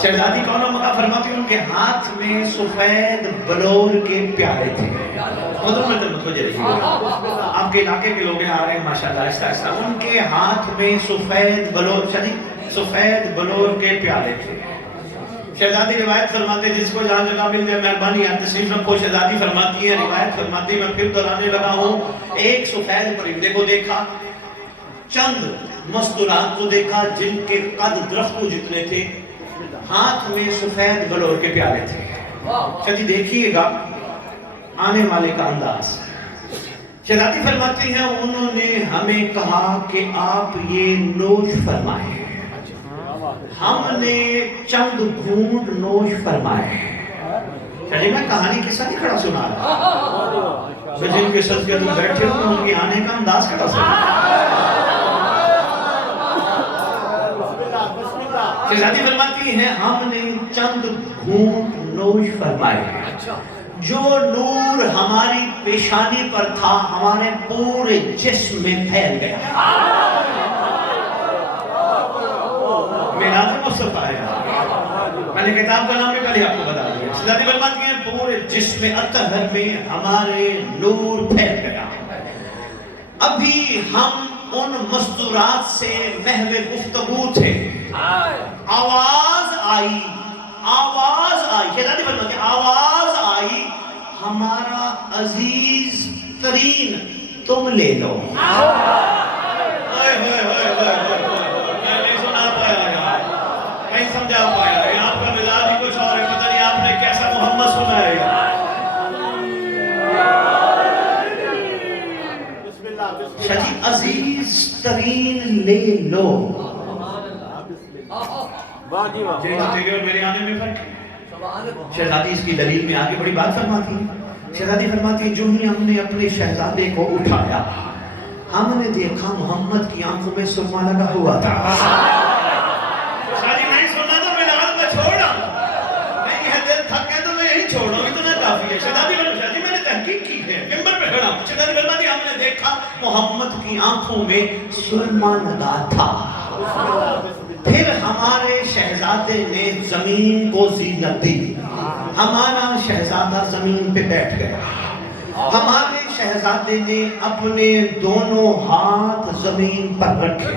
شہزادی کونوں مقا فرماتی ان کے ہاتھ میں سفید بلور کے پیالے تھے. ادھر میں متوجہ رہیے آپ کے علاقے کے لوگ آ رہے ہیں ماشاءاللہ آہستہ آہستہ. ان کے ہاتھ میں سفید بلور سفید بلور کے پیالے تھے. شہزادی روایت فرماتے جس کو جہاں جگہ مل جائے مہربانی آپ تشریف رکھو. شہزادی فرماتی ہے روایت فرماتی میں پھر دہرانے لگا ہوں ایک سفید پرندے کو دیکھا، چند مستورات کو دیکھا جن کے قد درختوں جتنے تھے، ہاتھ میں سفید بلور کے پیالے تھے. شہزادی دیکھیے گا آنے والے کا انداز. شہزادی فرماتی ہیں انہوں نے ہمیں کہا کہ آپ یہ نوش فرمائیں. ہم نے چند گھونٹ نوش فرمائے. شہزادی میں کہانی قصہ نہیں کھڑا سنا رہا. جن کے صدقے تم بیٹھے ہو ان کے آنے کا انداز کھڑا سنا. شہزادی فرماتی ہیں ہم نے چند گھونٹ نوش فرمائے. جو نور ہماری پیشانی پر تھا ہمارے پورے جسم میں پھیل گیا. میراد مصطفیٰ ہے. میں نے کتاب کا نام بھی پہلے آپ کو بتا دیا. شہزادی فرماتی ہیں پورے جسم اطہر میں ہمارے نور پھیل گیا. ابھی ہم ان مستورات سے محو گفتگو تھے. آواز آئی. شہزادی فرماتی ہیں آواز آئی ہمارا عزیز ترین تم لے لو. سمجھا پایا ہے آپ کا مزاج ہی کچھ اور ہے. پتہ نہیں آپ نے کیسا محمد سنا ہے. شہزادی عزیز ترین لے لو. میرے آنے میں فرق ہے. شہزادی اس کی دلیل میں آگے بڑی بات فرماتی ہے. شہزادی فرماتی ہے جو ہی ہم نے اپنے شہزادے کو اٹھایا ہم نے دیکھا محمد کی آنکھوں میں سرما لگا ہوا تھا. محمد کی آنکھوں میں سرما لگا تھا. پھر ہمارے شہزادے نے زمین کو زینت دی. ہمارا شہزادہ زمین پہ بیٹھ گیا. ہمارے شہزادے نے اپنے دونوں ہاتھ زمین پر رکھے.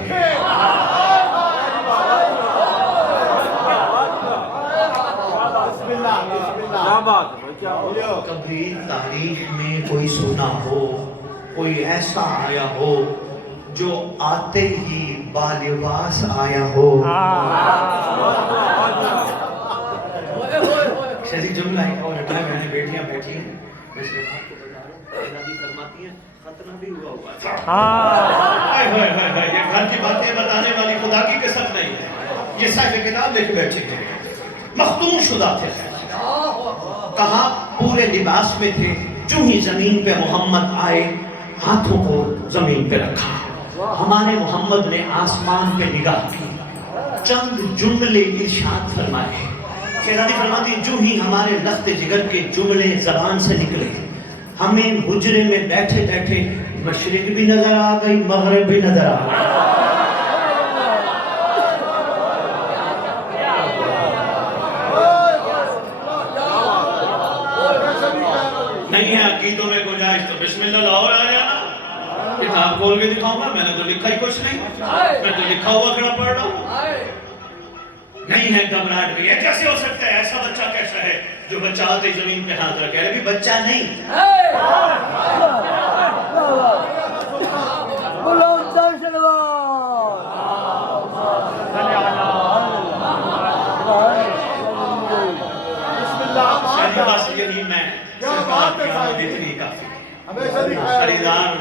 کبھی تاریخ میں کوئی سنا ہو کوئی ایسا آیا ہو جو آتے ہی بالباس آیا ہو. شہزادی جملہ ایک اور ہٹا ہے. میں نے بیٹیاں بیٹھی ہیں فرماتی ہیں ختنہ بھی ہوا تھا. یہ گھر کی باتیں بتانے والی خدا کی قسم نہیں ہے. یہ صاحب کتاب لے کے بیٹھے تھے مختوم شدہ تھے. کہاں پورے لباس میں تھے. جو ہی زمین پہ محمد آئے ہاتھوں کو زمین پہ رکھا. ہمارے محمد نے آسمان پہ نگاہ کی. چند جملے ارشاد فرمائے. شہزادی فرماتی جو ہی ہمارے لخت جگر کے جملے زبان سے نکلے ہمیں حجرے میں بیٹھے بیٹھے مشرق بھی نظر آ گئی مغرب بھی نظر آ گئی. نہیں ہے عقیدوں میں گنجائش تو بسم اللہ لاہور آ جانا. کتاب کھول کے دکھاؤں گا. میں نے تو لکھا ہی کچھ نہیں. میں تو لکھا ہوا کھڑا پڑھ رہا ہوں. نہیں ہے گھبراہٹ بھی ہے. کیسے ہو سکتا ہے؟ ایسا بچہ کیسا ہے جو بچہ آتے زمین پہ ہاتھ رکھے؟ ابھی بچہ نہیں. بس یہی میں اتنی کافی. خریدار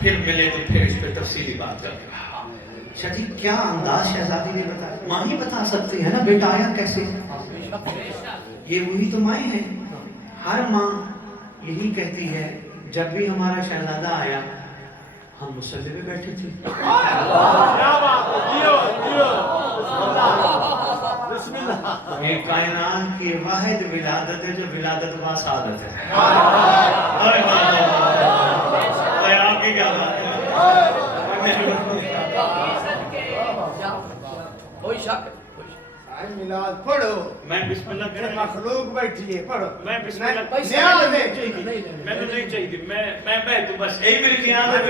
پھر ملے تو پھر اس پہ تفصیلی بات کرتے ہیں. شادی کیا انداز شہزادی نے بتایا. ماں ہی بتا سکتی ہے نا بیٹا آیا کیسے. یہ وہی تو مائیں ہیں. ہر ماں یہی کہتی ہے جب بھی ہمارا شہزادہ آیا ہم مصلی پہ بیٹھے تھے. یہ کائنات کی واحد ولادت ہے جو ولادت با سعادت ہے. آپ کی کیا بات ہے؟ میلاد پڑھو. میں بسم اللہ کہہ رہا ہوں. مخلوق بیٹھی ہے پڑھو. میں بسم اللہ نیاز ہے. میں تو نہیں چاہیے تھی. میں بیٹھوں بس یہی میری نیاز ہے.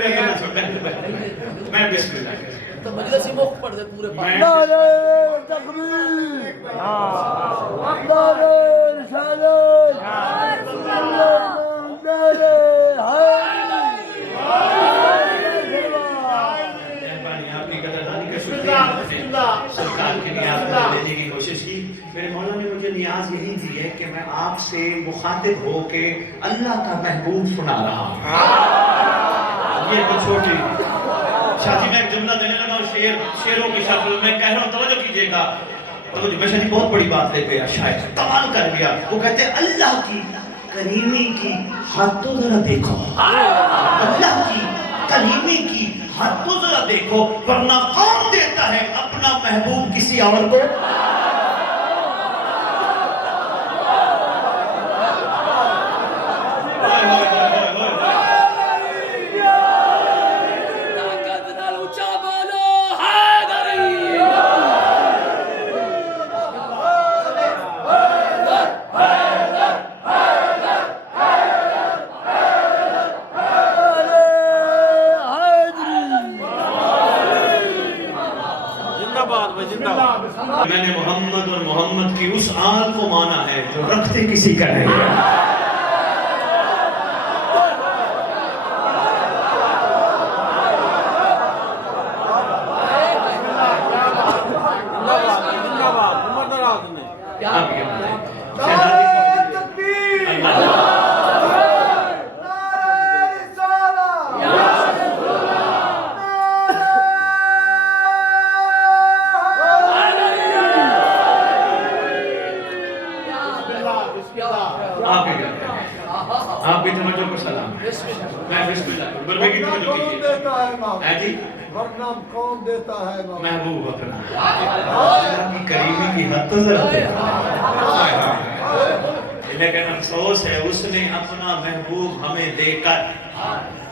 میں بسم اللہ کہہ رہا ہوں. تو مجلسی موقع پڑھ دے پورے پاک. نعرہ تکبیر، نعرہ رسالت، نعرہ سرکار کی نیاز لینے کی کوشش کی. میرے مولا نے مجھے نیاز یہی دی ہے کہ میں آپ سے مخاطب ہو کے اللہ کا محبوب سنا رہا ہوں. یہ تو چھوٹی شادی میں ایک جملہ دینے لگا ہوں شیروں کی شکل میں کہہ رہا ہوں. توجہ کیجئے گا. توجہ. میں شادی بہت بڑی بات لے گیا. شاید کمال کر گیا. وہ کہتے ہیں اللہ کی کریمی کی حد تو ذرا دیکھو. اللہ کی کریمی کی حد تو ذرا دیکھو ورنہ کون دیتا ہے اپنا محبوب کسی اور کو. میں نے محمد اور محمد کی اس آل کو مانا ہے جو رکھتے کسی کا نہیں ہے. آپ کی توجہ کو سلام. میں بسم اللہ بلبے کی توجہ کیجئے. کون دیتا ہے محبوب اپنا. اللہ کی کریمی کی حد تو ذرا دیکھو. لیکن افسوس ہے اس نے اپنا محبوب ہمیں دے کر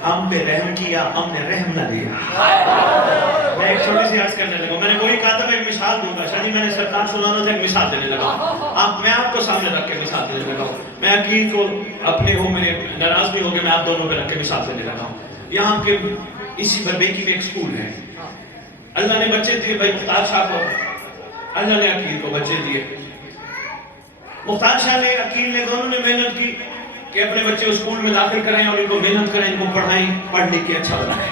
ہم پہ رحم کیا ہم نے رحم نہ دیا. میں ایک چھوٹی سی عرض کرنے لگا. میں نے وہی کہا تھا میں ایک مثال دوں گا. شادی میں نے سرکار سنانا تھا ایک مثال دینے لگا. میں آپ کو سامنے رکھ کے مثال دینے لگا ہوں. میں عقید کو اپنے ہوں میرے ناراض بھی ہو گئے. میں آپ دونوں پہ رکھ کے مثال دینے لگا ہوں. یہاں کے اسی بربیکی میں ایک سکول ہے. اللہ نے بچے دیے بھائی مختار شاہ کو. اللہ نے عقید کو بچے دیے. مختار شاہ نے عقید نے دونوں نے محنت کی کہ اپنے بچے اس سکول میں داخل کرائیں اور ان کو محنت کریں ان کو پڑھائیں پڑھ لکھ کے اچھا بنائیں.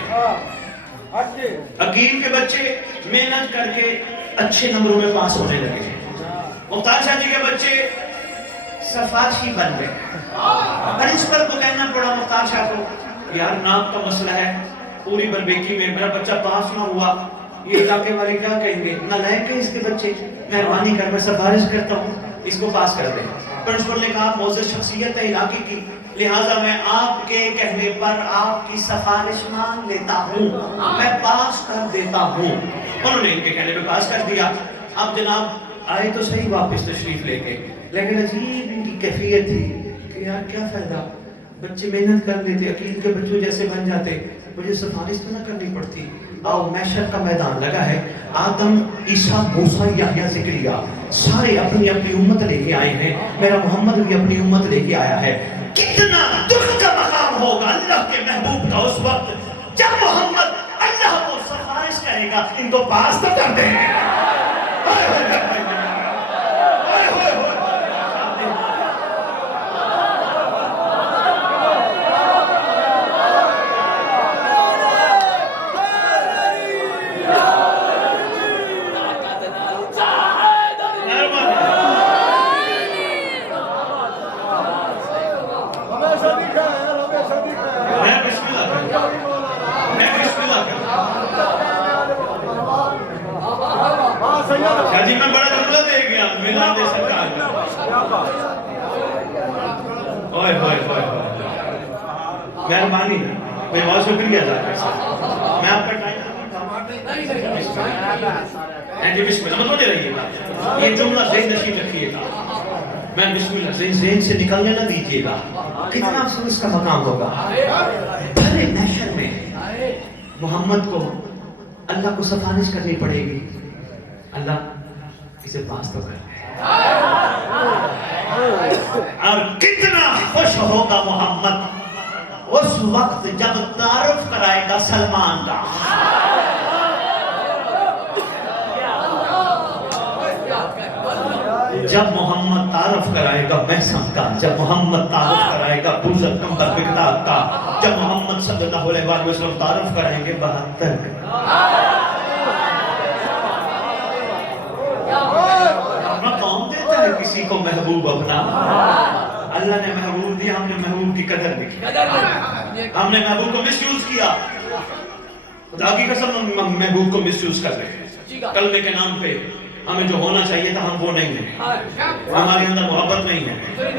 عقید کے بچے محنت کر کے اچھے نمبروں میں پاس ہونے لگے. مختار شاہ جی کے بچے سفارشی بن گئے. پرنسپل کو کہنا پڑا مختار شاہ کو یار نام کا مسئلہ ہے پوری بربیکی میں میرا بچہ پاس نہ ہوا یہ علاقے والے کیا کہیں گے. نالائق ہے اس کے بچے. مہربانی کر میں سفارش کرتا ہوں اس کو پاس کر دیں. پرنسپل نے کہا معزز شخصیت ہے علاقے کی لہٰذا میں آپ کے کہنے پر آپ کی سفارش مان لیتا ہوں میں پاس کر دیتا ہوں. انہوں نے ان کے کہنے پہ پاس کر دیا. اب جناب آئے تو صحیح واپس تشریف لے کے لیکن عجیب ان کی کیفیت تھی کہ یار کیا فائدہ بچے محنت کر لیتے عقید کے بچوں جیسے بن جاتے مجھے سفارش تو نہ کرنی پڑتی. آؤ محشر کا میدان لگا ہے. آدم عیسیٰ موسیٰ یحییٰ زکریا سارے اپنی اپنی امت لے کے آئے ہیں. میرا محمد بھی اپنی امت لے کے آیا ہے. کتنا دکھ کا مقام ہوگا اللہ کے محبوب کا اس وقت جب محمد اللہ کو سفارش کرے گا ان کو پاس تو کر دیں گے. شاہ جی میں بڑا جملہ دے گیا ملاد سرکار کا اوئے ہوئے ہوئے مہربانی میں بہت شکریہ ادا کرتا میں آپ کا ٹائم بسم اللہ مت رہیے گا یہ جملہ ذہن نشین رکھیے گا میں بسم اللہ ذہن سے نکلنے نہ دیجیے گا کتنا افسوس کا مقام ہوگا بھلے محشر میں محمد کو اللہ کو سفارش کرنی پڑے گی اللہ اسے پاس تو کر اور کتنا خوش ہوگا محمد اس وقت جب تعارف کرائے گا سلمان کا جب محمد تعارف کرائے گا محسن کا جب محمد تعارف کرائے گا بوزر کمبر بغداد کا جب محمد صلی اللہ علیہ وسلم تعارف کرائیں گے 72 کا کون دیتا ہے کسی کو محبوب اپنا اللہ نے محبوب دیا ہم نے محبوب کی قدر نہیں کی ہم نے محبوب کو مس یوز کیا خدا کی قسم ہم محبوب کو مس یوز کر رہے ہیں کلمے کے نام پہ ہمیں جو ہونا چاہیے تھا ہم وہ نہیں ہیں ہمارے اندر محبت نہیں ہے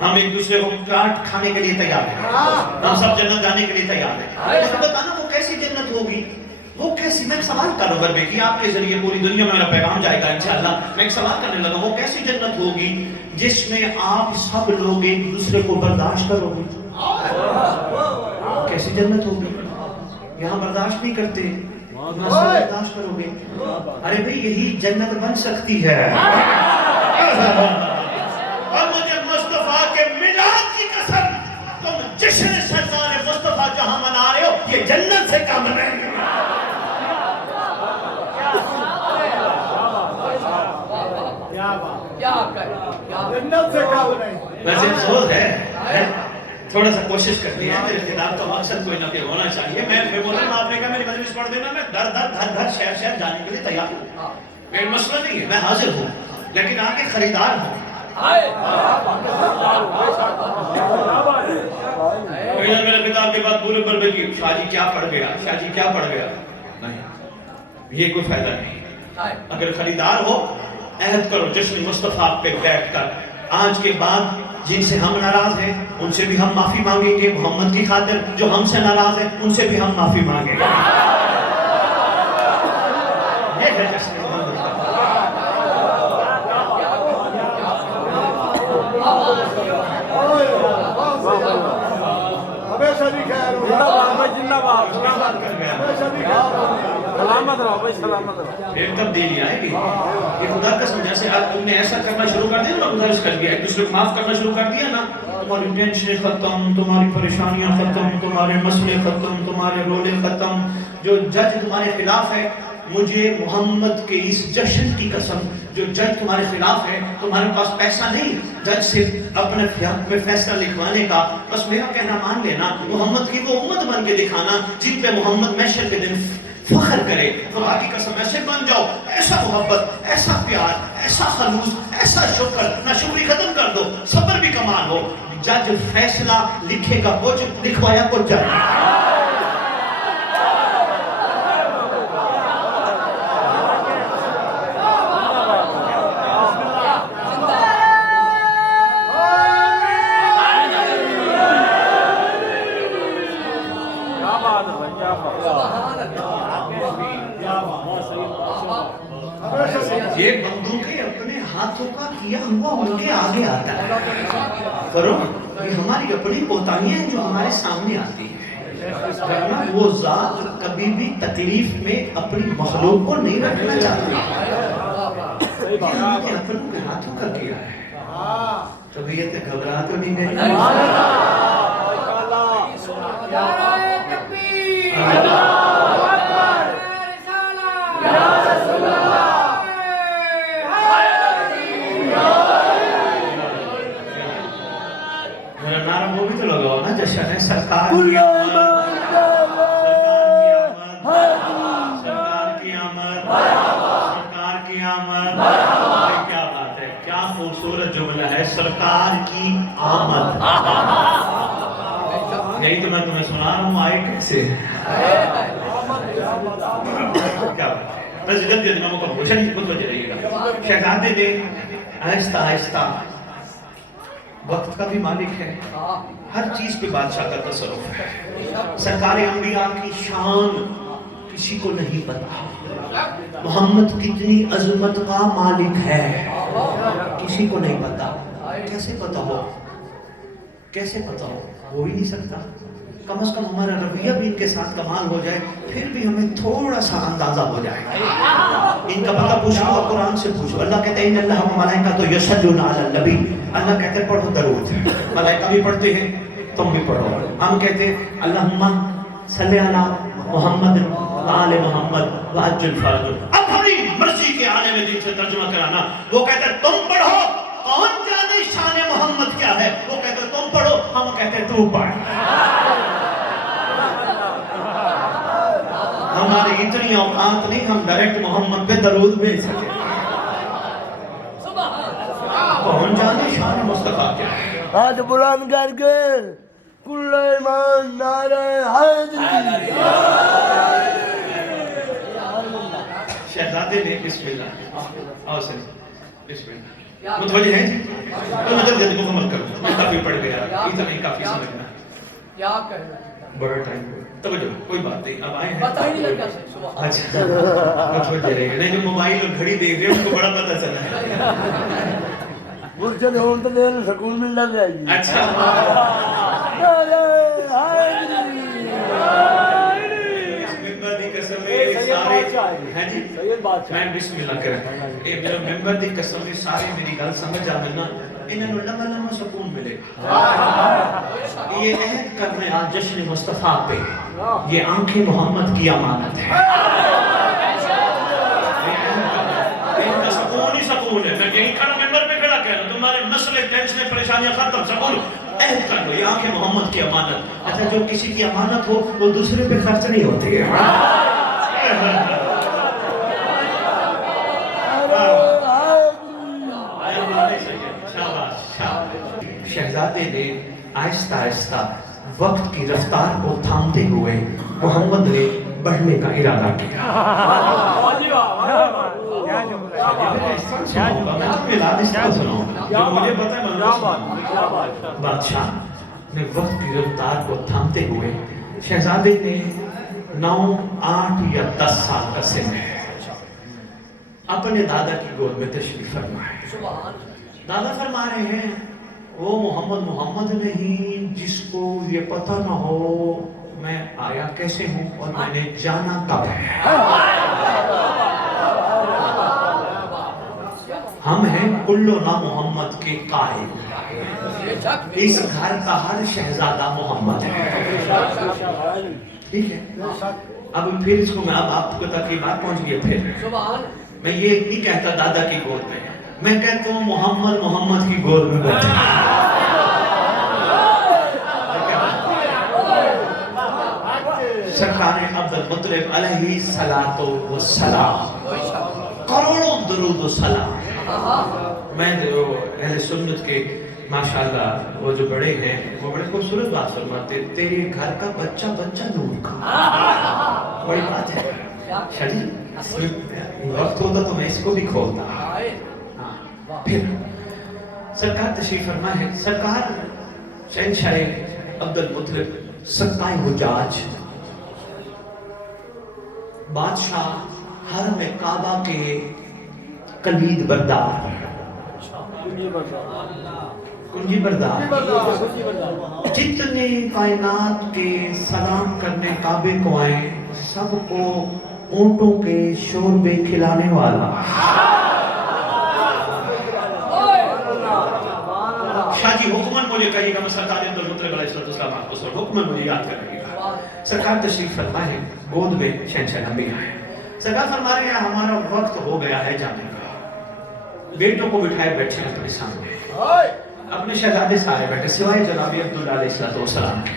ہم ایک دوسرے کو کاٹ کھانے کے لیے تیار ہیں ہم سب جنت جانے کے لیے تیار ہیں لیکن بتانا وہ کیسی جنت ہوگی وہ کیسی میں ایک سوال کر رہا ہوں کہ آپ کے ذریعے پوری دنیا میں میرا پیغام جائے گا انشاءاللہ میں ایک سوال کرنے لگا وہ کیسی جنت ہوگی جس میں آپ سب لوگ ایک دوسرے کو برداشت کرو گے کیسی جنت ہوگی یہاں برداشت نہیں کرتے برداشت کرو گے ارے بھئی یہی جنت بن سکتی ہے اور مجھے مصطفیٰ کے میلاد کی قسم تم جشن سرکار مصطفیٰ جہاں منا رہے ہو یہ جنت سے کم نہیں جنت سے کم نہیں ویسے افسوس ہے تھوڑا سا کوشش کرتی ہے میرے خطاب کا مقصد کوئی نہ کوئی ہونا چاہیے میں بول رہا ہوں آپ نے کہا میری مجلس پڑھ دینا میں در شہر جانے کے لیے تیار ہوں میرا مسئلہ نہیں ہے میں حاضر ہوں لیکن آگے خریدار ہوں میرے خطاب کے بعد پورے پر بیٹھی شاہ جی کیا پڑھ گیا شاہ جی کیا پڑھ گیا نہیں یہ کوئی فائدہ نہیں اگر خریدار ہو عہد کرو جشن مصطفیٰ پہ بیٹھ کر آج کے بعد جن سے ہم ناراض ہیں ان سے بھی ہم معافی مانگیں گے محمد کی خاطر جو ہم سے ناراض ہیں ان سے بھی ہم معافی مانگیں گے یہ ہے جشن محمد ہمیشہ بھی خیر ہو ہمیشہ بھی سلامت رہو بھائی سلامت رہو ایک تبدیلی آئے گی یہ خدا کا سمجھا سے آج تم نے ایسا کرنا شروع کر دیا نا گزارش کر دیا ایک دوسرے کو معاف کرنا شروع کر دیا نا تمہاری ٹینشن ختم تمہاری پریشانیاں ختم تمہارے مسئلے ختم تمہارے رولے ختم جو جج تمہارے خلاف ہے مجھے محمد کے اس جشن کی قسم جو جج تمہارے خلاف ہے تمہارے پاس پیسہ نہیں جج صرف اپنے حق میں فیصلہ لکھوانے کا بس میرا کہنا مان لینا محمد کی وہ امت بن کے دکھانا جن پہ محمد محشر کے دن فخر کرے خدا کی قسم ایسے بن جاؤ ایسا محبت ایسا پیار ایسا خلوص ایسا شکر نہ شکری ختم کر دو صبر بھی کمال ہو جج فیصلہ لکھے گا کچھ لکھوایا کچھ جائے یہ بندوقیں اپنے ہاتھوں کا کیا ہوا ان کے آگے آتا ہے کرو یہ ہماری اپنی کوتاہیاں ہیں جو ہمارے سامنے آتی ہیں ورنہ وہ ذات کبھی بھی تکلیف میں اپنی مخلوق کو نہیں رکھنا چاہتی یہ ہم نے اپنوں کے ہاتھوں کا کیا ہے طبیعت گھبرا تو نہیں گئی میرا نعرہ وہ بھی تو لگاؤ نا جشن ہے سرکار کی آمد سرکار کی آمد سرکار کی آمد کیا بات ہے کیا خوبصورت جملہ ہے سرکار کی آمد یہی تو میں تمہیں سنا رہا ہوں آئے کیسے کیا بات ہے بس جلدی جلدی میں مکمل ہو چلیے متوجہ رہیے گا. شہزادے نے آہستہ آہستہ وقت کا بھی مالک ہے, ہر چیز پہ بادشاہ کا تصرف ہے. سرکار انبیاء کی شان کسی کو نہیں پتا. محمد کتنی عظمت کا مالک ہے کسی کو نہیں پتا. کیسے پتا ہو, کیسے پتا ہو ہی نہیں سکتا. کم از کم ہمارا رویہ بھی ان کے ساتھ کمال ہو جائے, پھر بھی ہمیں تھوڑا سا اندازہ ہو جائے. ان کا پتہ پوچھو اور قرآن سے پوچھو. اللہ کہتے ہیں ان اللہ و ملائکۃ یصلون علی النبی. اللہ کہتے ہیں پڑھو درود. ملائکہ بھی پڑھتے ہیں, تم بھی پڑھو. ہم کہتے ہیں اللہم صلی علی محمد آل محمد وعجل فرج. اب ہماری مرضی کے آنے میں دین سے ترجمہ کرانا. وہ کہتے ہیں تم پڑھو, کون جانے شان محمد کیا ہے. وہ کہتے ہیں تم پڑھو, ہم کہتے ہیں تو پڑھ. ہماری اتنی اوقات نہیں ہم ڈائریکٹ محمد پہ درود بھیج سکے. کون جانے شان مصطفیٰ کیا ہے. ہاتھ بلند کر کے کل ایمان نعرہ حیدری. شہزادے نے بسم اللہ آؤ سر بسم اللہ متوجہ ہیں جی. تو نظر جلدی مکمل کرو, میں کافی پڑھ گیا, اتنا ہی کافی سمجھنا. کیا کہنا بڑا ٹائم توجہ, کوئی بات نہیں. اب آئے ہیں پتہ ہی نہیں لگا. اچھا متوجہ رہے گا. نہیں جو موبائل اور گھڑی دیکھ رہے ہیں ان کو بڑا پتہ چلا ہے. مرشد ہون تو دیر سکون ملنا چاہیے. اچھا نعرہ حیدری. ممبر دی قسم سارے ہیں جی. میں بسم اللہ کریں. اے میرا ممبر دی قسم سارے میری گل سمجھ آ ملنا, انہوں نے لمحہ لمحہ سکون ملے. یہ عہد کرنے آج جشن مصطفیٰ پہ, یہ آنکھیں محمد کی امانت ہے. ان کا سکون ہی سکون ہے. میں یہی کھڑا ممبر پہ کھڑا کہہ رہا ہوں, تمہارے مسئلے ٹینشنیں پریشانیاں ختم, سکون. عہد کر لو, یہ آنکھیں محمد کی امانت. اچھا جو کسی کی امانت ہو وہ دوسرے پہ خرچ نہیں ہوتی ہے. شہزادے نے آہستہ آہستہ وقت کی رفتار کو تھامتے ہوئے محمد نے بڑھنے کا ارادہ کیا. بادشاہ نے وقت کی رفتار کو تھامتے ہوئے, شہزادے نے 9, 8 یا 10 سال کا سن ہے, اپنے دادا کی گود میں تشریف فرمائے. دادا فرما رہے ہیں وہ محمد نہیں جس کو یہ پتہ نہ ہو میں آیا کیسے ہوں اور میں نے جانا کب ہے. ہم ہیں کلو نا محمد کے قائل. اس گھر کا ہر شہزادہ محمد ہے. ٹھیک ہے, اب پھر اس کو میں اب آپ کو تک یہ بات پہنچ گئی. پھر میں یہ نہیں کہتا دادا کی گود میں, میں کہتا ہوں محمد کی گود میں بیٹھا. سرکار عبد المطلب علیہ الصلوۃ والسلام, کروڑوں درود و سلام. میں اہل سنت کے ماشاءاللہ وہ جو بڑے ہیں وہ بڑے خوبصورت بات فرماتے, تیرے گھر کا بچہ نور کا. بڑی بات ہے شریف, وقت ہوتا تو میں اس کو بھی کھولتا. پھر سرکار تشریف فرما ہے. سرکار شہنشاہ عبد المطلب سقائے حجاج, بادشاہ حرم کعبہ کے کلید بردار, کنجی بردار, جتنے کائنات کے سلام کرنے کعبے کو آئے سب کو اونٹوں کے شوربے کھلانے والا. شاہ جی حکمن مجھے کہیے گا, میں سرکار عبد المطلب علیہ السلام آپ کو حکمن مجھے یاد کرنے گا. سرکار تشریف فرما ہے, گود میں شہنشاہ انبیاء ہے. سرکار فرما رہے ہیں ہمارا وقت ہو گیا ہے جانے کا. بیٹوں کو بٹھائے بیٹھے ہیں اپنے سامنے, اپنے شہزادے سارے بیٹھے سوائے جناب عبداللہ علیہ السلام کے,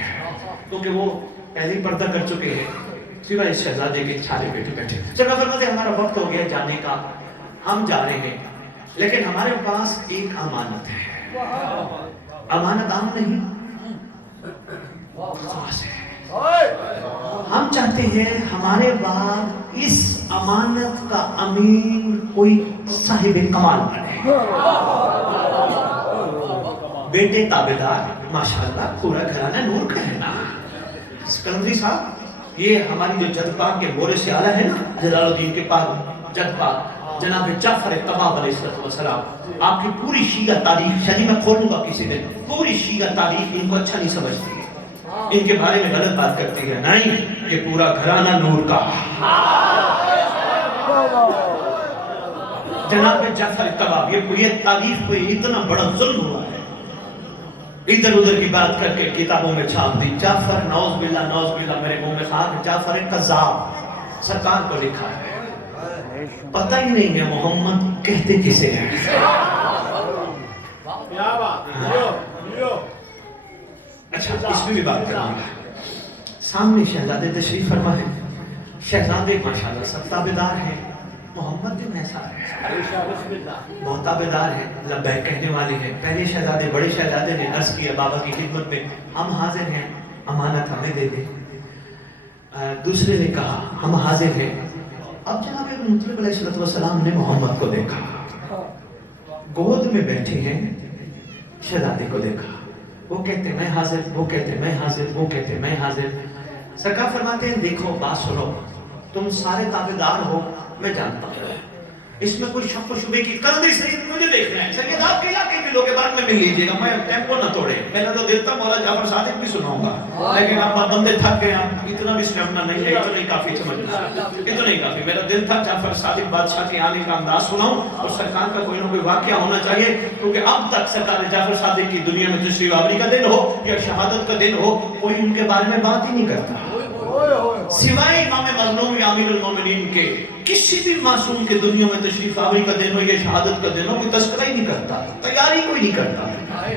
کیونکہ وہ پہلی پردہ کر چکے ہیں. سوائے شہزادے کے سارے بیٹے بیٹھے. سرکار فرماتے ہیں ہمارا وقت ہو گیا جانے کا, ہم جا رہے ہیں, لیکن ہمارے پاس ایک امانت ہے. امانت عام نہیں, خاص ہے. ہم چاہتے ہیں ہمارے بعد اس امانت کا امین کوئی صاحب کمال بنے، بیٹے تابعدار، ماشاءاللہ پورا گھرانہ نور کا ہے نا۔ قلندری صاحب، یہ ہماری جو جد پاک کے مورے سے آلہ ہے نا، جلال الدین کے پاک جد پاک جناب جعفر طباغ علیہ السلام، آپ کی پوری شیعہ تاریخ، شاید میں کھولوں گا کسی دن، پوری شیعہ تاریخ ان کو اچھا نہیں سمجھتی ہے، ان کے بارے میں غلط بات کرتی ہے۔ نہیں، یہ پورا گھرانہ نور کا، جناب جعفر طباغ، یہ تاریخ پہ اتنا بڑا ظلم ہوا ہے، ادھر ادھر کی بات کر کے کتابوں میں چھاپ دی۔ جعفر نعوذ باللہ میرے منہ میں خاک، جعفر قذاب، سرکار کو لکھا ہے، پتہ ہی نہیں ہے محمد کہتے کسے ہیں۔ اچھا، اس میں بھی بات کروں گا۔ سامنے شہزادے تشریف فرما ہے، شہزادے ماشاءاللہ سب تابعدار ہیں، محمد بھی ایسا ہے، بہت تابعدار ہیں، لبیک کہنے والے ہیں۔ پہلے شہزادے، بڑے شہزادے نے عرض کیا بابا کی خدمت میں، ہم حاضر ہیں، امانت ہمیں دے دیں۔ دوسرے نے کہا ہم حاضر ہیں۔ اب جناب مطلب علیہ السلام نے محمد کو دیکھا، گود میں بیٹھے ہیں، شہزادے کو دیکھا، وہ کہتے میں حاضر، وہ کہتے میں حاضر، وہ کہتے میں حاضر۔ سرکار فرماتے ہیں دیکھو بات سنو، تم سارے تابعدار ہو، میں جانتا ہوں، اس میں کوئی شک و شبے کی قلندری سید مجھے دیکھنا ہے، سید آپ کے علاقے کے لوگ کے بعد میں مل لیجئے گا، میں ٹیمپو نہ توڑے، میں نے تو دل تھا مولا جعفر صادق بھی سناؤں گا، لیکن آپ بندے تھک گئے، اتنا بھی سننا نہیں ہے، اتنا ہی کافی سمجھنا، اتنا ہی کافی۔ میرا دل تھا جعفر صادق بادشاہ کے آنے کا انداز سناؤں اور سرکار کا کوئی نہ کوئی واقعہ ہونا چاہیے، کیونکہ اب تک سرکار جعفر صادق کی دنیا میں تشریف آوری کا دن ہو یا شہادت کا دن ہو، کوئی ان کے بارے میں بات ہی نہیں کرتا، سوائے امام مظلوم یا امیر المومنین کے کسی بھی معصوم کے دنیا میں تشریف آوری کا دن ہو یا شہادت کا دن ہو کوئی تذکرہ ہی نہیں کرتا، تیاری کوئی نہیں کرتا ہے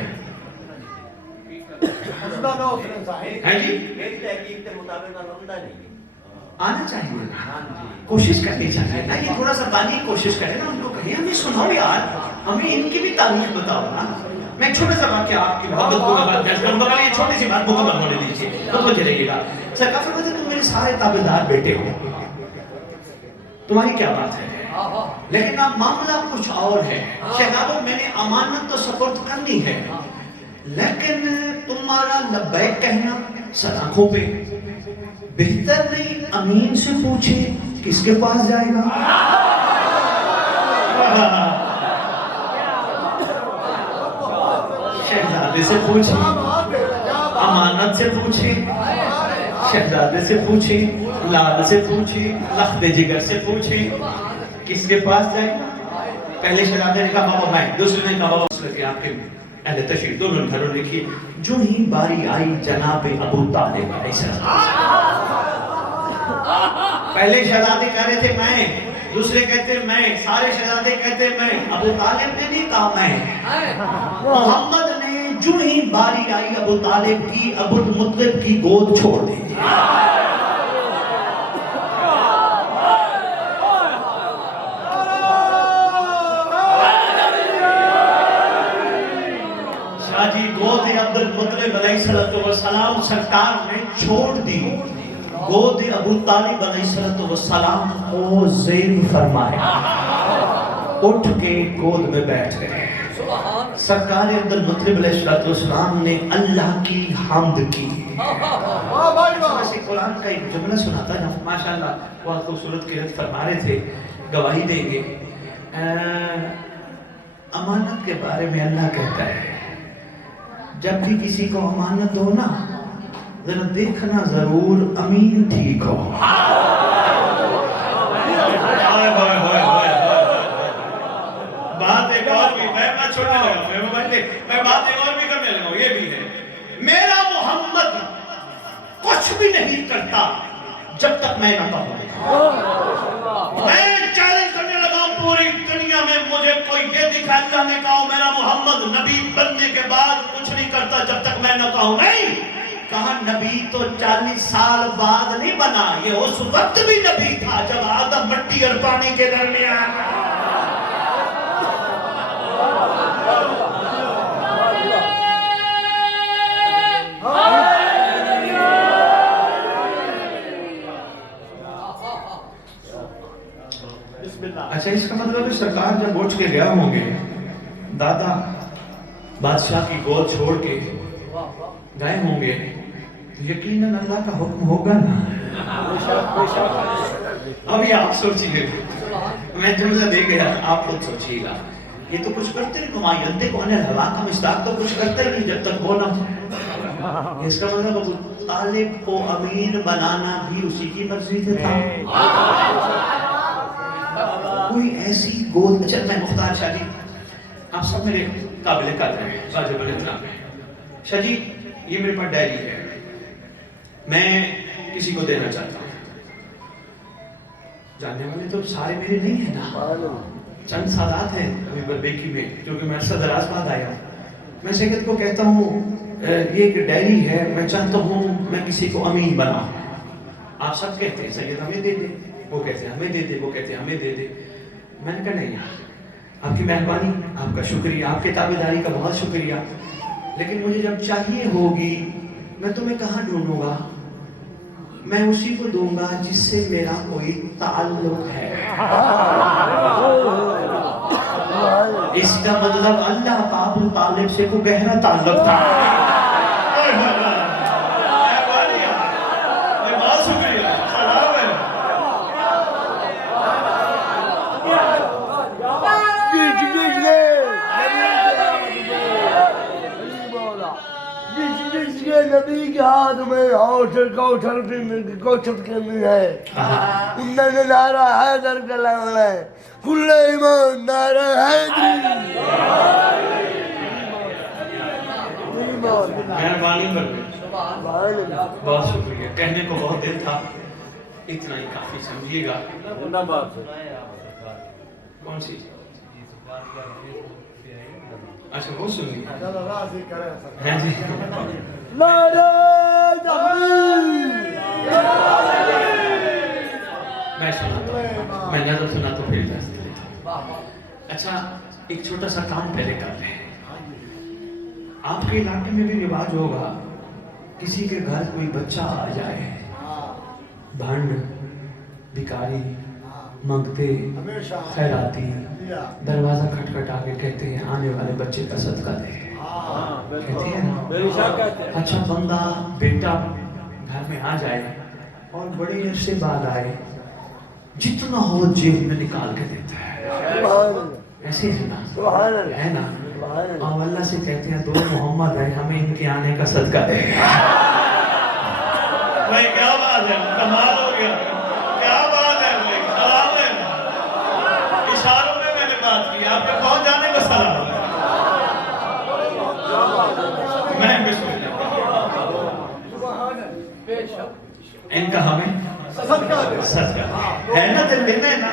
جی۔ میری تحقیق کے مطابق الحمدہ نہیں آنا چاہیے، کوشش کرنی چاہیے نا، یہ تھوڑا سا بانی کوشش کریں نا، ان کو کہیں ہمیں سناؤ یار، ہمیں ان کی بھی تاریخ بتاؤ نا۔ میں چھوٹا سا واقعہ آپ کی محبت کو بات کروں گا، یہ چھوٹی سی بات مکمل ہونے دیجیے تو وہ چلے گا۔ سرکار فرماتے ہیں تم میرے سارے تابعدار بیٹے ہو، تمہاری کیا بات ہے، لیکن اب معاملہ کچھ اور ہے۔ شہزادوں میں نے امانت تو سپرد کرنی ہے، لیکن تمہارا لبیک کہنا سر آنکھوں پہ، بہتر نہیں امین سے پوچھے کس کے پاس جائے گا؟ شہزادے سے پوچھیں، امانت سے پوچھیں، شہزادے سے پوچھیں، لال سے پوچھیں، لخت جگر سے پوچھیں، کس کے پاس جائے گا؟ پہلے شہزادے نے کہا بابا میں، دوسرے نے کہا بابا اس لئے آپ کے اہل تشریف دونوں گھروں لکھی۔ جو ہی باری آئی جناب ابو طالب علیہ السلام، پہلے شہزادے کہہ رہے تھے میں، دوسرے کہتے میں، سارے شہزادے کہتے میں، ابو طالب نے نہیں کہا میں۔ محمد نے جو ہی باری آئی ابو طالب کی، ابو مطلب کی گود چھوڑ دی۔ شاہ جی گود عبد المطلب علیہ السلام سرکار نے چھوڑ دی، گود ابو طالب علیہ السلام کو زیر فرمایا، اٹھ کے گود میں بیٹھ گئے۔ سرکار عبد المطلب علیہ السلام نے اللہ کی حمد کی۔ ویسے قرآن کا ایک جملہ سناتا ہے، ماشاءاللہ بہت خوبصورت قرأت فرما رہے تھے، گواہی دیں گے۔ امانت کے بارے میں اللہ کہتا ہے جب بھی کسی کو امانت دو نا ذرا دیکھنا ضرور امین ٹھیک ہو۔ بات ایک اور بھی، میں چھوڑنے لگا، میں بات ایک اور بھی کرنے لگا، یہ بھی ہے میرا محمد کچھ بھی نہیں کرتا جب تک میں نہ کہوں۔ میں چیلنج کرنے لگا پوری دنیا میں مجھے کوئی یہ دکھا، اللہ نے کہا میرا محمد نبی بننے کے بعد کچھ نہیں کرتا جب تک میں نہ کہوں۔ نہیں کہا نبی تو 40 سال بعد نہیں بنا، یہ اس وقت بھی نبی تھا جب آدم مٹی اور پانی کے درمیان۔ سوچ کے گیا ہوں گے دادا بادشاہ کی گود چھوڑ کے گئے ہوں گے، یقیناً اللہ کا حکم ہوگا نا. ابھی آپ سوچیے، میں جملہ دے گیا، آپ خود سوچیے گا. یہ تو کچھ کرتے نہیں، نمائندے کو انہیں ہوا کا مشتاق تو کچھ کرتے نہیں جب تک وہ نہ ہو. اس کا مطلب ابو طالب کو امین بنانا بھی اسی کی مرضی سے تھا. کوئی ایسی گود. اچھا میں مختار شاہ جی، آپ سب میرے قابل قدر ہیں، واجب الاحترام ہیں. شاہ جی یہ میرے پاس ڈائری ہے، میں کسی کو دینا چاہتا ہوں. جاننے والے تو سارے میرے نہیں ہیں نا، چند سادات ہیں ابھی بربیکی میں، جو کہ میں عرصہ دراز بعد آیا. میں سید کو کہتا ہوں یہ ایک ڈائری ہے، میں چاہتا ہوں میں کسی کو امین بناؤں. آپ سب کہتے ہیں سید ہمیں دے دے، وہ کہتے ہیں ہمیں دے دے، وہ کہتے ہیں ہمیں دے دے. میں نے کہا نہیں، آپ کی مہربانی، آپ کا شکریہ، آپ کے تابعداری کا بہت شکریہ، لیکن مجھے جب چاہیے ہوگی میں تمہیں کہاں ڈھونڈوں گا؟ میں اسی کو دوں گا جس سے میرا کوئی تعلق ہے. اس کا مطلب اللہ کا ابو طالب سے کوئی گہرا تعلق تھا. بہت شکریہ، سلام ہے. جس کے نبی کے ہاتھ میں کوثر کے میں ہے، انہوں نے نعرہ حیدر کا لانا ہے. کل ایمان نعرہ حیدری. مہربانی بہت شکریہ. کہنے کو بہت دیر تھا، اتنا ہی کافی سمجھیے گا. کون سی؟ اچھا وہ سنیے. ہاں جی. نعرہ تحریر. میں سناتا ہوں، میں نظر سنا تو پھر اجازت لیتا ہوں. اچھا ایک چھوٹا سا کام پہلے کر لیں. آپ کے علاقے میں بھی رواج ہوگا، کسی کے گھر کوئی بچہ آ جائے، بھنڈ، بھکاری، منگتے، خیراتی، دروازہ کھٹکھٹا کے کہتے ہیں آنے والے بچے کا صدقہ دے. کہتے ہیں نا. اچھا بندہ بیٹا گھر میں آ جائے اور بڑے عرصے بعد آئے، جتنا ہو جیب میں نکال کے دیتا ہے. ایسے ہے نا، ہے نا. اور اللہ سے کہتے ہیں 2 محمد ہے، ہمیں ان کے آنے کا صدقہ دے. بھائی کیا بات ہے، کمال ہو گیا. کیا بات ہے بھائی، سلام ہے. اشاروں میں میں نے بات کی، آپ کے پہنچ جانے کا سلام. میں بسم اللہ. ان کا ہمیں صدقہ ہے نا، دل دینا ہے نا.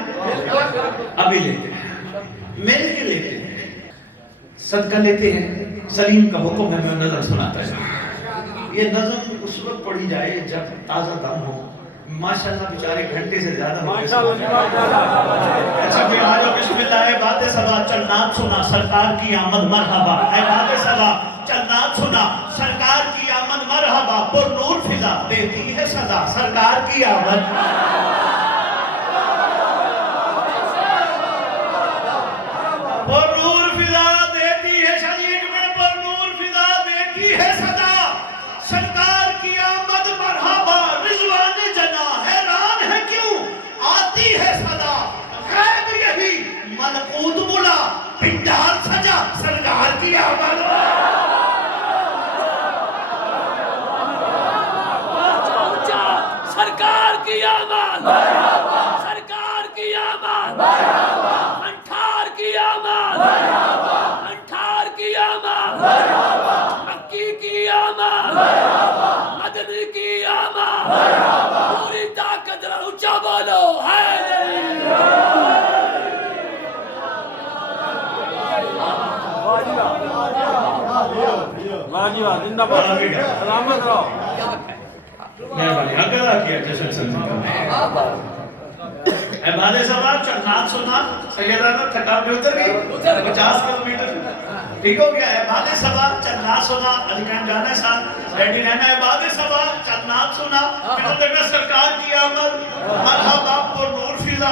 ابھی لیتے ہیں، میرے کے لیتے ہیں، صدقہ لیتے ہیں. سلیم کا حکم ہے، میں نظر سناتا ہے. یہ نظم اس وقت پڑھی جائے جب تازہ دم ہو. ماشاءاللہ بیچارے گھنٹے سے زیادہ ہو گئے. اچھا پھر آجو بسم اللہ. اے باد صبا چل نام سنا، سرکار کی آمد مرحبا. اے باد صبا چل نام سنا، سرکار کی آمد مرحبا. پر نور فضا دیتی ہے سزا، سرکار کی آمد. پر نور فضا دیتی ہے شریک میں، پر نور فضا دیتی ہے سزا، سرکار کی آمد مرحبا. رضوان جنا حیران ہے کیوں آتی ہے صدا، غیب یہی ملکوت بلا، پنڈال سجا، سرکار کی آمد. سرکار کی آمد، سرکار کی آمد، انٹھار کی آمد، انٹھار کی آمد، مکی کی آمد، مدنی کی آمد. پوری طاقت رہا اونچا بولو سلامت رہو. مہربانی اگلا کیا جشن سنجھا. اے بادے صاحب چل نات سنا. سیدانہ تھکاوٹ بھی اتر گئی 50 کلومیٹر. ٹھیک ہو گیا. اے بادے صاحب چل نات سنا. علی کان جانا ہے ساتھ ریڈی رہنا. اے بادے صاحب چل نات سنا. پھر دیکھنا سرکار کی آمد مرحبا. پر نور فضا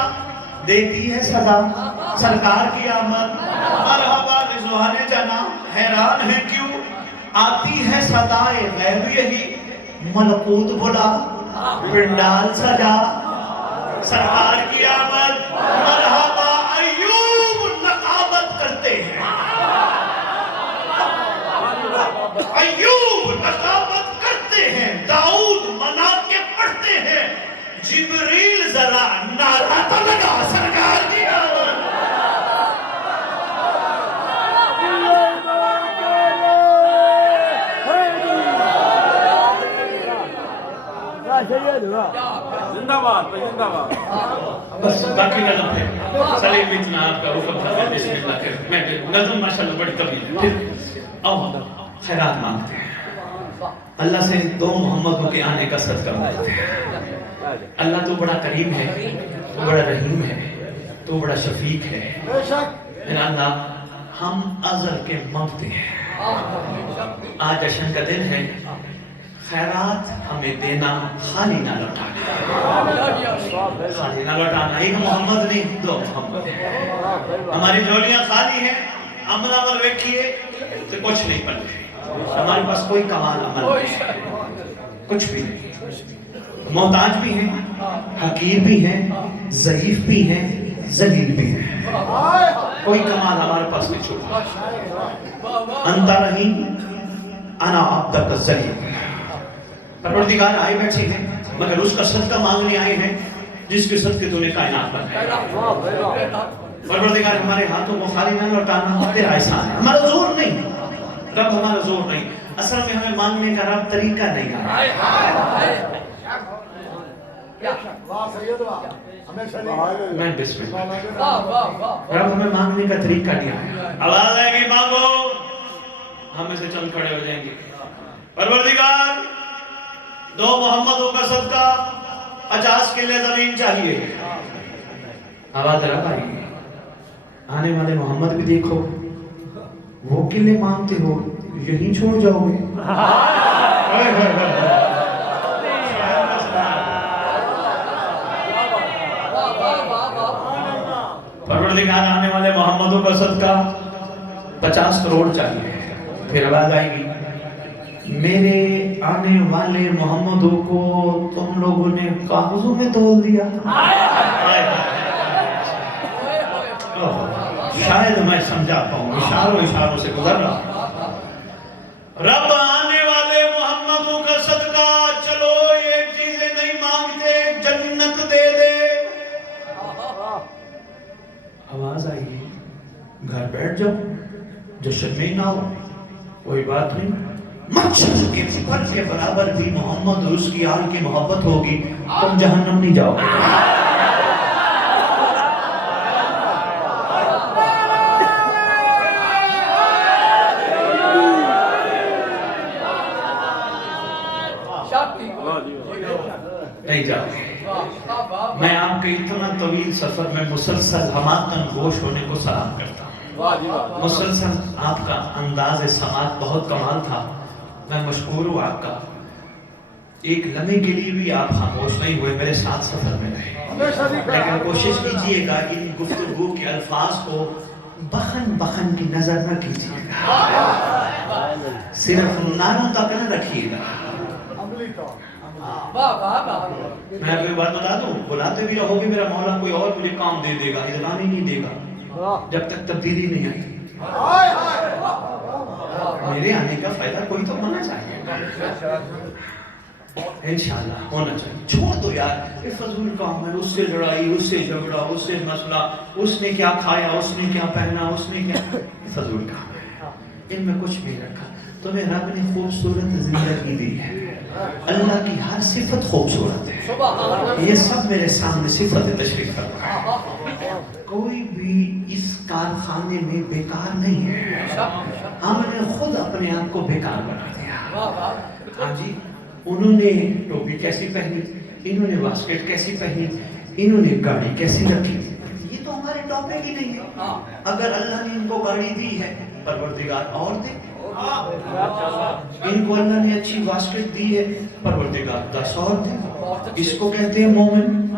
دیتی ہے سزا سرکار کی آمد مرحبا رضوان جنا حیران ہے کیوں آتی ہے صدائے غیب یہی ملکوت بلا پنڈال سجا سرکار کی آمد مرحبا ایوب نقابت کرتے ہیں ایوب نقابت کرتے ہیں داؤد منا کے پڑھتے ہیں جبریل ذرا نعرہ تو لگا سرکار کی آمد بس باقی نظم ہے سلیم اتنا آپ کا حکم تھا بسم اللہ کر میں نظم ماشاءاللہ بڑی طویل ہے اب خیرات مانگتے ہیں اللہ سے دو محمدوں کے آنے کا صدقہ مانگتے ہیں اللہ تو بڑا کریم ہے تو بڑا رحیم ہے تو بڑا شفیق ہے میرا اللہ ہم ازل کے مانگتے ہیں آج جشن کا دن ہے خیرات ہمیں دینا خالی نہ لوٹانا خالی نہ لوٹانا ایک محمد نہیں دو محمد ہماری جھولیاں خالی ہیں عمل عمل ویکھیے تو کچھ نہیں پڑھے ہمارے پاس کوئی کمال عمل نہیں کچھ بھی نہیں محتاج بھی ہیں حقیر بھی ہیں ضعیف بھی ہیں ذلیل بھی ہیں کوئی کمال ہمارے پاس نہیں چھوڑا انتا رحیم انا عبدک الذلیل پروردگار آئے بیٹھے ہیں مگر اس کا صدقہ مانگنے آئے ہیں جس کے صدقے تو نے کائنات بنایا پروردگار ہمارے ہاتھوں کو خالی نہ لوٹانا تیرا احسان ہے ہمارا زور نہیں رب ہمارا زور نہیں اصل میں ہمیں مانگنے کا رب طریقہ نہیں میں بسم اللہ رب ہمیں مانگنے کا طریقہ نہیں آیا آواز آئے گی مانگو ہم سے چند کھڑے ہو جائیں گے پروردگار دو محمدوں کا صدقہ 50 کلے زمین چاہیے آواز رب آئی آنے والے محمد بھی دیکھو وہ قلعے مانگتے ہو یہیں چھوڑ جاؤ گے پروردگار آنے والے محمدوں کا صدقہ 50 کروڑ چاہیے پھر آواز آئے گی میرے آنے والے محمدوں کو تم لوگوں نے کاغذوں میں تول دیا شاید میں سمجھا پاؤں اشاروں سے گزر رہا رب آنے والے محمدوں کا صدقہ چلو یہ چیزیں نہیں مانگتے جنت دے دے آواز آئی گھر بیٹھ جاؤ جشن میں نہ ہو کوئی بات نہیں مچھر کے پر کے برابر بھی محمد اور اس کی آل کی محبت ہوگی تم جہنم نہیں جاؤ نہیں جاؤ میں آپ کے اتنا طویل سفر میں مسلسل ہماتن گوش ہونے کو سلام کرتا ہوں مسلسل آپ کا انداز سماعت بہت کمال تھا میں مشکور ہوں آپ کا ایک لمحے کے لیے بھی آپ خاموش نہیں ہوئے میرے ساتھ سفر میں رہے لیکن کوشش کیجئے گا ان گفتگو کے الفاظ کو بخن کی نظر نہ کیجئے گا صرف ناروں تک نہ رکھیے گا میں آپ کو بات بتا دوں بلاتے بھی رہو گے میرا مولا کوئی اور مجھے کام دے دے گا اذلان ہی نہیں دے گا جب تک تبدیلی نہیں آئی میرے آنے کا فائدہ کوئی تو ہونا چاہیے انشاءاللہ ہونا چاہیے چھوڑ دو یار یہ فضول کام ہے اس سے لڑائی اس سے جھگڑا اس سے مسئلہ اس نے کیا کھایا اس نے کیا پہنا اس نے کیا فضول کام ہے ان میں کچھ بھی رکھا تمہیں رب نے خوبصورت زندگی دی ہے اللہ کی ہر صفت خوبصورت ہے یہ سب میرے سامنے صفت تشریف فرما کوئی بھی اس کارخانے میں بیکار نہیں ہے ہم نے خود اپنے آپ کو بیکار بنا دیا ہاں جی انہوں نے ٹوپی کیسی پہنی انہوں نے واسکٹ کیسی پہنی انہوں نے گاڑی کیسی رکھی یہ تو ہمارے ٹاپک ہی نہیں ہے اگر اللہ نے ان کو گاڑی دی ہے پروردگار اور دے ان کو اللہ نے اچھی واسکٹ دی ہے پروردگار 10 اور دے اس کو کہتے ہیں مومن